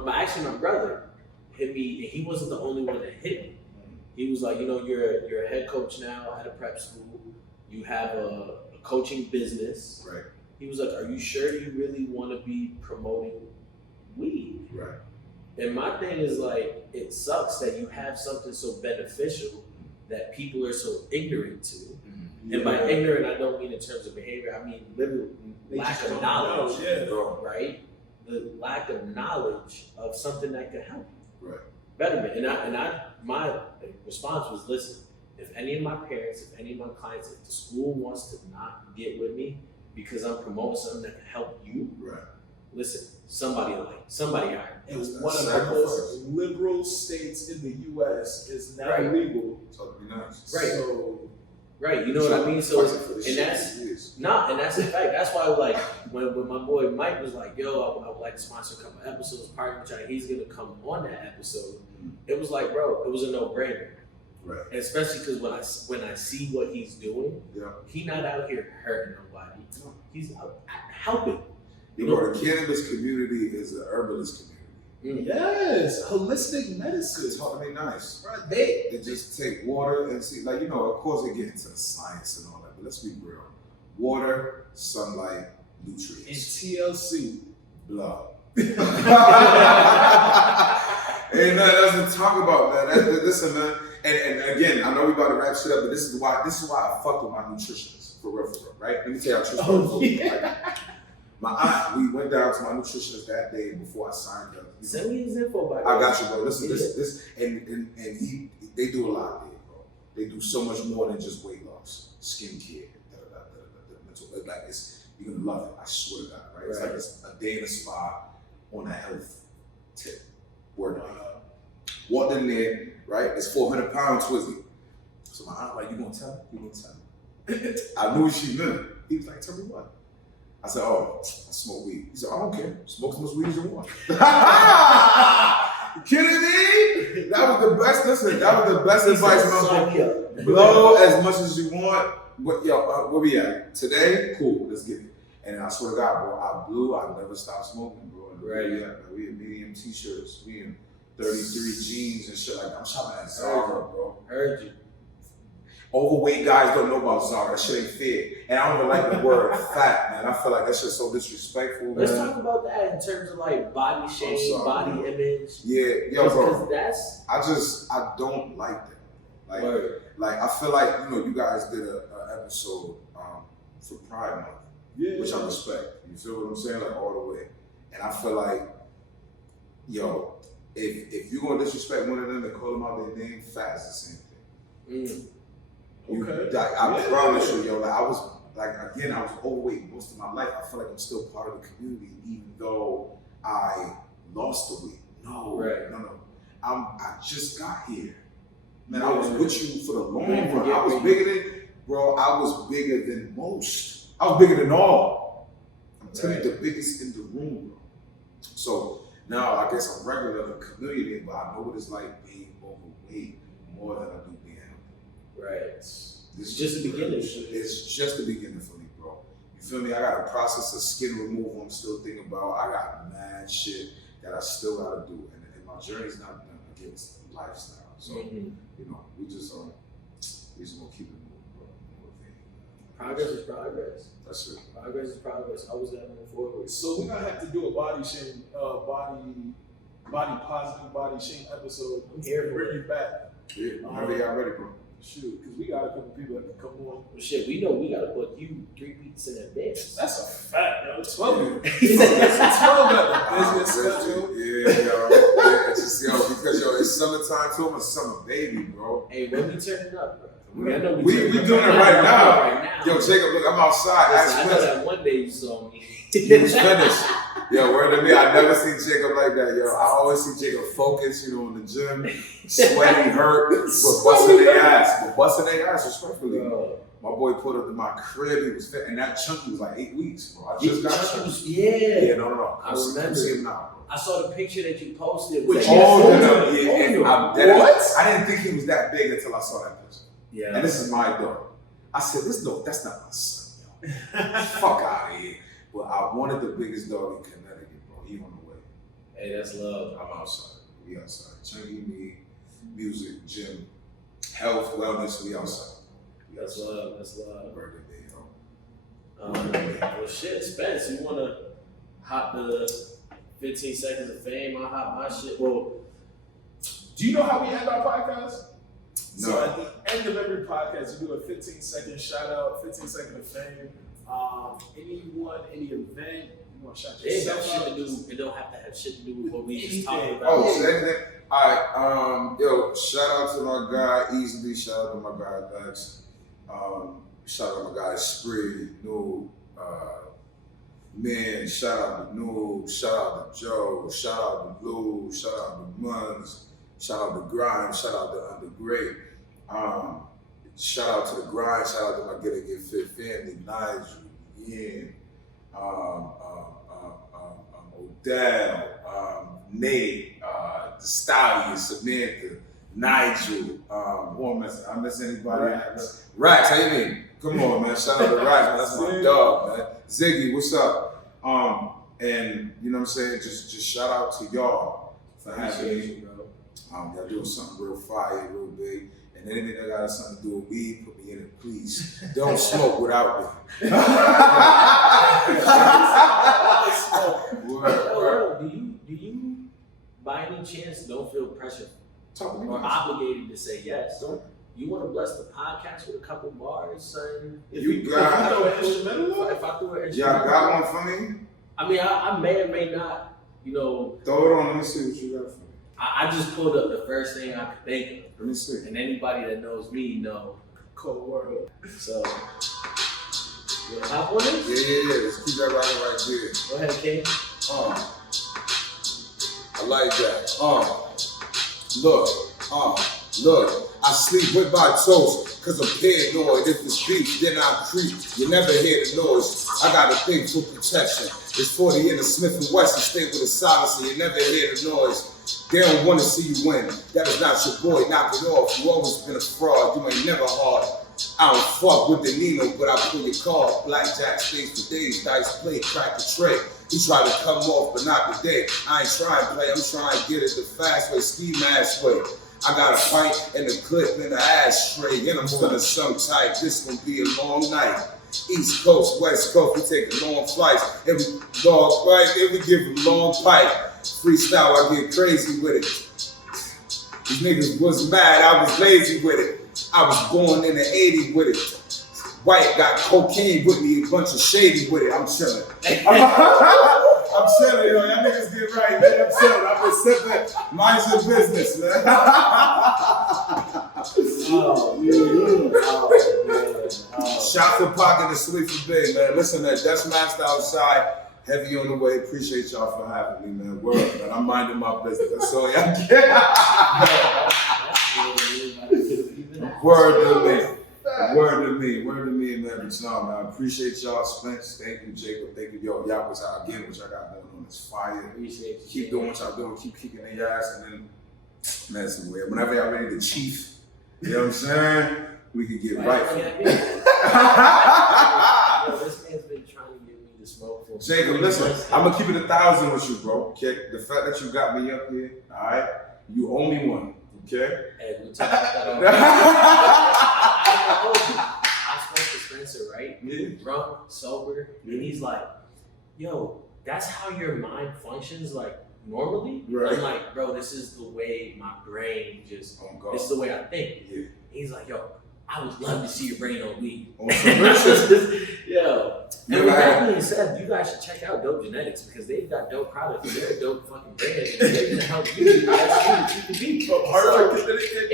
my brother hit me, and he wasn't the only one that hit me. He was like, you're a head coach now at a prep school. You have a coaching business. Right. He was like, are you sure you really want to be promoting weed? Right. And my thing is like, it sucks that you have something so beneficial that people are so ignorant to. And by ignorant, I don't mean in terms of behavior. I mean literally lack of knowledge. Right? The lack of knowledge of something that could help you. Right. Betterment. And my response was, listen, if any of my parents, if any of my clients, if the school wants to not get with me because I'm promoting something that can help you, right. Listen, somebody hire. And one of the most liberal states in the U.S. is now illegal. So it'd be nice. Right. So, right, you know what I mean? So that's a fact. That's why like when my boy Mike was like, yo, I would like to sponsor a couple episodes, partner with y'all, he's gonna come on that episode. It was like, bro, it was a no-brainer. Right. And especially because when I see what he's doing, he not out here hurting nobody. He's out helping. You know, the cannabis community is an herbalist community. Yes, holistic medicine. It's hard to be nice. Right. They just take water and see, like, of course they get into the science and all that, but let's be real. Water, sunlight, nutrients. And TLC. Blood. Ain't nothing else to talk about, man. Listen, man. And again, I know we about to wrap shit up, but this is why I fuck with my nutritionist. For real, right? Let me tell you how true. My aunt, we went down to my nutritionist that day before I signed up. Send me his info, by the way. I got you, bro. Listen, this, and they do a lot there, bro. They do so much more than just weight loss, skincare, mental. Like you're gonna love it. I swear to God, right? It's like it's a day in a spa on a health tip. Word. Walked in there, right? It's 400 pounds Twizzy. So my aunt like, you gonna tell me? I knew what she meant. He was like, tell me what? I said, I smoke weed. He said, I don't care. Smoke as much weed as you want. You kidding me? That was the best. Listen, that was the best advice. Blow as much as you want. But where we at? Today? Cool. Let's get it. And I swear to God, bro, I blew. I never stopped smoking, bro. Right. We had medium t-shirts. We in 33 jeans and shit. Like, I'm shopping at Zara, bro. Heard you. Overweight guys don't know about Zara. That shit ain't fair. And I don't even like the word fat, man. I feel like that shit's so disrespectful. Let's talk about that in terms of like body shape, body image. Yeah, yo, bro. Because I don't like that. Like I feel like, you guys did an episode for Pride Month, which I respect. You feel what I'm saying? Like all the way. And I feel like, yo, if you're gonna disrespect one of them and call them out their name, fat is the same thing. Okay. I promise you, yo, I was overweight most of my life. I feel like I'm still part of the community, even though I lost the weight. No. I just got here. Man, I was with you for the long run. I was bigger than most. I was bigger than all. I'm telling you, the biggest in the room, bro. So now I guess I'm regular in the community, but I know what it's like being overweight more than I do being healthy. Right. It's just the beginning. It's just the beginning for me, bro. You feel me? I got a process of skin removal I'm still thinking about. I got mad shit that I still gotta do. And my journey's not done against lifestyle. So, you know, we just gonna keep it moving, bro. Progress is progress. That's it. Progress is progress. Always gotta move forward. So we're gonna have to do a body positive body shame episode. I'm here for bring you back. Yeah, whenever y'all ready, bro. Shoot, because we got a couple people that can come on. Well, shit, we know we gotta put you 3 weeks in advance. That's a fact, yo. 12 at the business schedule. Because it's summertime too. I'm a summer baby, bro. Hey, when we turning up, bro? We doing it right now. Yo, Jacob, look, I'm outside. I know that one day you saw me. He was finished. Yo, word to me, I never seen Jacob like that, yo. I always see Jacob focused, you know, in the gym, sweaty, hurt, but busting their ass, respectfully. My boy pulled up to my crib, he was fit, and that chunky was like 8 weeks, bro. I just got chunky. Yeah, no. I remember. See him now, bro. I saw the picture that you posted. What? I didn't think he was that big until I saw that picture. Yeah. And this is my dog. I said, that's not my son, yo. Fuck out of here. But I wanted the biggest dog in Connecticut, bro. He on the way. Hey, that's love. I'm outside. We outside. Chunky, me, music, gym, health, wellness, we outside. That's love. That's love. Birthday day, yo. Well, shit, Spence, you want to hop the 15 seconds of fame? I'll hop my shit. Well, do you know how we end our podcast? No. So at the end of every podcast, you do a 15-second shout out, 15 seconds of fame. Anyone, any event, you want to shout yourself out? It don't have to have shit to do with what we just talked about. Oh, so anything? All right. Yo, shout out to my guy Easily. Shout out to my guy Lex. Shout out to my guy Spree, Noob. Man, shout out to Noob. Shout out to Joe. Shout out to Blue. Shout out to Muns. Shout out to Grind. Shout out to Undergrade. Shout out to the Grind. Shout out to my Get Fit family, Nigel, Ian, Odell, Nate, the Stallion, Samantha, Nigel. I miss anybody? Rax, how you mean? Come on, man. Shout out to Rax, man. That's my dog, man. Ziggy, what's up? And you know what I'm saying? Just shout out to y'all for having me. Y'all doing something real fire, real big. And anything that got something to do with weed, put me in it, please. Don't smoke without me. Do you, by any chance, don't feel pressure or about obligated to say yes? You want to bless the podcast with a couple bars, son? If I throw an instrumental, y'all got one for me? I mean, I may or may not, you know. Throw it on. Let me see what you got for me. I just pulled up the first thing I could think of. Let me see. And anybody that knows me know. Cold world. So, you want to hop on it? Yeah. Let's keep that right there. Go ahead, King. I like that. Look. I sleep with my toes, cause I'm paranoid. If it's beef, then I creep. You never hear the noise. I got a thing for protection. It's 40 in the Smith & Wesson, stay with a silence, and you never hear the noise. They don't wanna see you win. That is not your boy, knock it off. You always been a fraud, you ain't never hard. I don't fuck with the Nino, but I pull your card. Blackjack stays for days, dice play, crack the tray. He tried to come off, but not today. I ain't trying to play, I'm trying to get it the fast way, ski mask way. I got a pint and a clip and an ashtray, and I'm feeling some tight. This gonna be a long night. East Coast, West Coast, we take long flights. Every dog, right? And we give a long pipe. Freestyle, I get crazy with it. These niggas was mad, I was lazy with it. I was born in the 80s with it. White got cocaine with me, a bunch of shady with it. I'm chilling. I'm chilling, yo. Y'all niggas get right, man. I'm chilling. I've been sipping. Mind's your business, man. Shout to Pocket and Sweet for Big, man. Listen, man, that's Master outside. Heavy on the way. Appreciate y'all for having me, man. Word, man. I'm minding my business. That's all y'all get. Word to me. Word to me, man. But no, man, I appreciate y'all, Spence. Thank you, Jacob. Thank you, yo. Y'all was out again, what y'all got going on is fire. Appreciate you. Keep doing what y'all doing. Keep kicking their ass, and then, man, whenever y'all ready to chief, you know what I'm saying? We can get right. Yo, this man's been trying to get me to smoke for Jacob, listen, I'm gonna keep it 1,000 with you, bro. Okay, the fact that you got me up here, all right, you owe me one. Okay. Hey, we talked about that I spoke to Spencer, right? Drunk, sober, and he's like, "Yo, that's how your mind functions, like normally." Right. I'm like, "Bro, this is the way my brain just. This is the way I think." Yeah. He's like, "Yo, I would love to see your brain on weed." On some real shit. Yo. And with that being said, you guys should check out Dope Genetics because they've got dope products. They're a dope fucking brand. They're gonna help you do that you can be.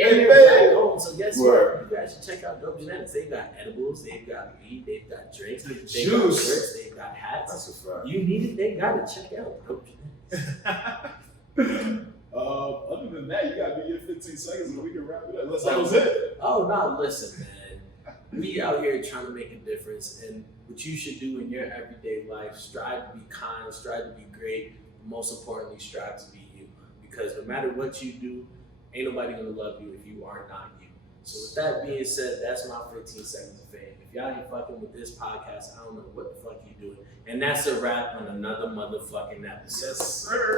And they're back home. So guess what? You guys should check out Dope Genetics. They've got edibles, they've got weed, they've got drinks, they've got shirts, they've got hats. That's a fact. You need it, they got it. Check out Dope Genetics. Other than that, you gotta be here 15 seconds and we can wrap it up. That was it. Oh no, listen, man. We out here trying to make a difference, and what you should do in your everyday life, strive to be kind, strive to be great, but most importantly, strive to be you. Because no matter what you do, ain't nobody gonna love you if you are not you. So with that being said, that's my 15 seconds of fame. If y'all ain't fucking with this podcast, I don't know what the fuck you doing. And that's a wrap on another motherfucking episode. Yes, sir.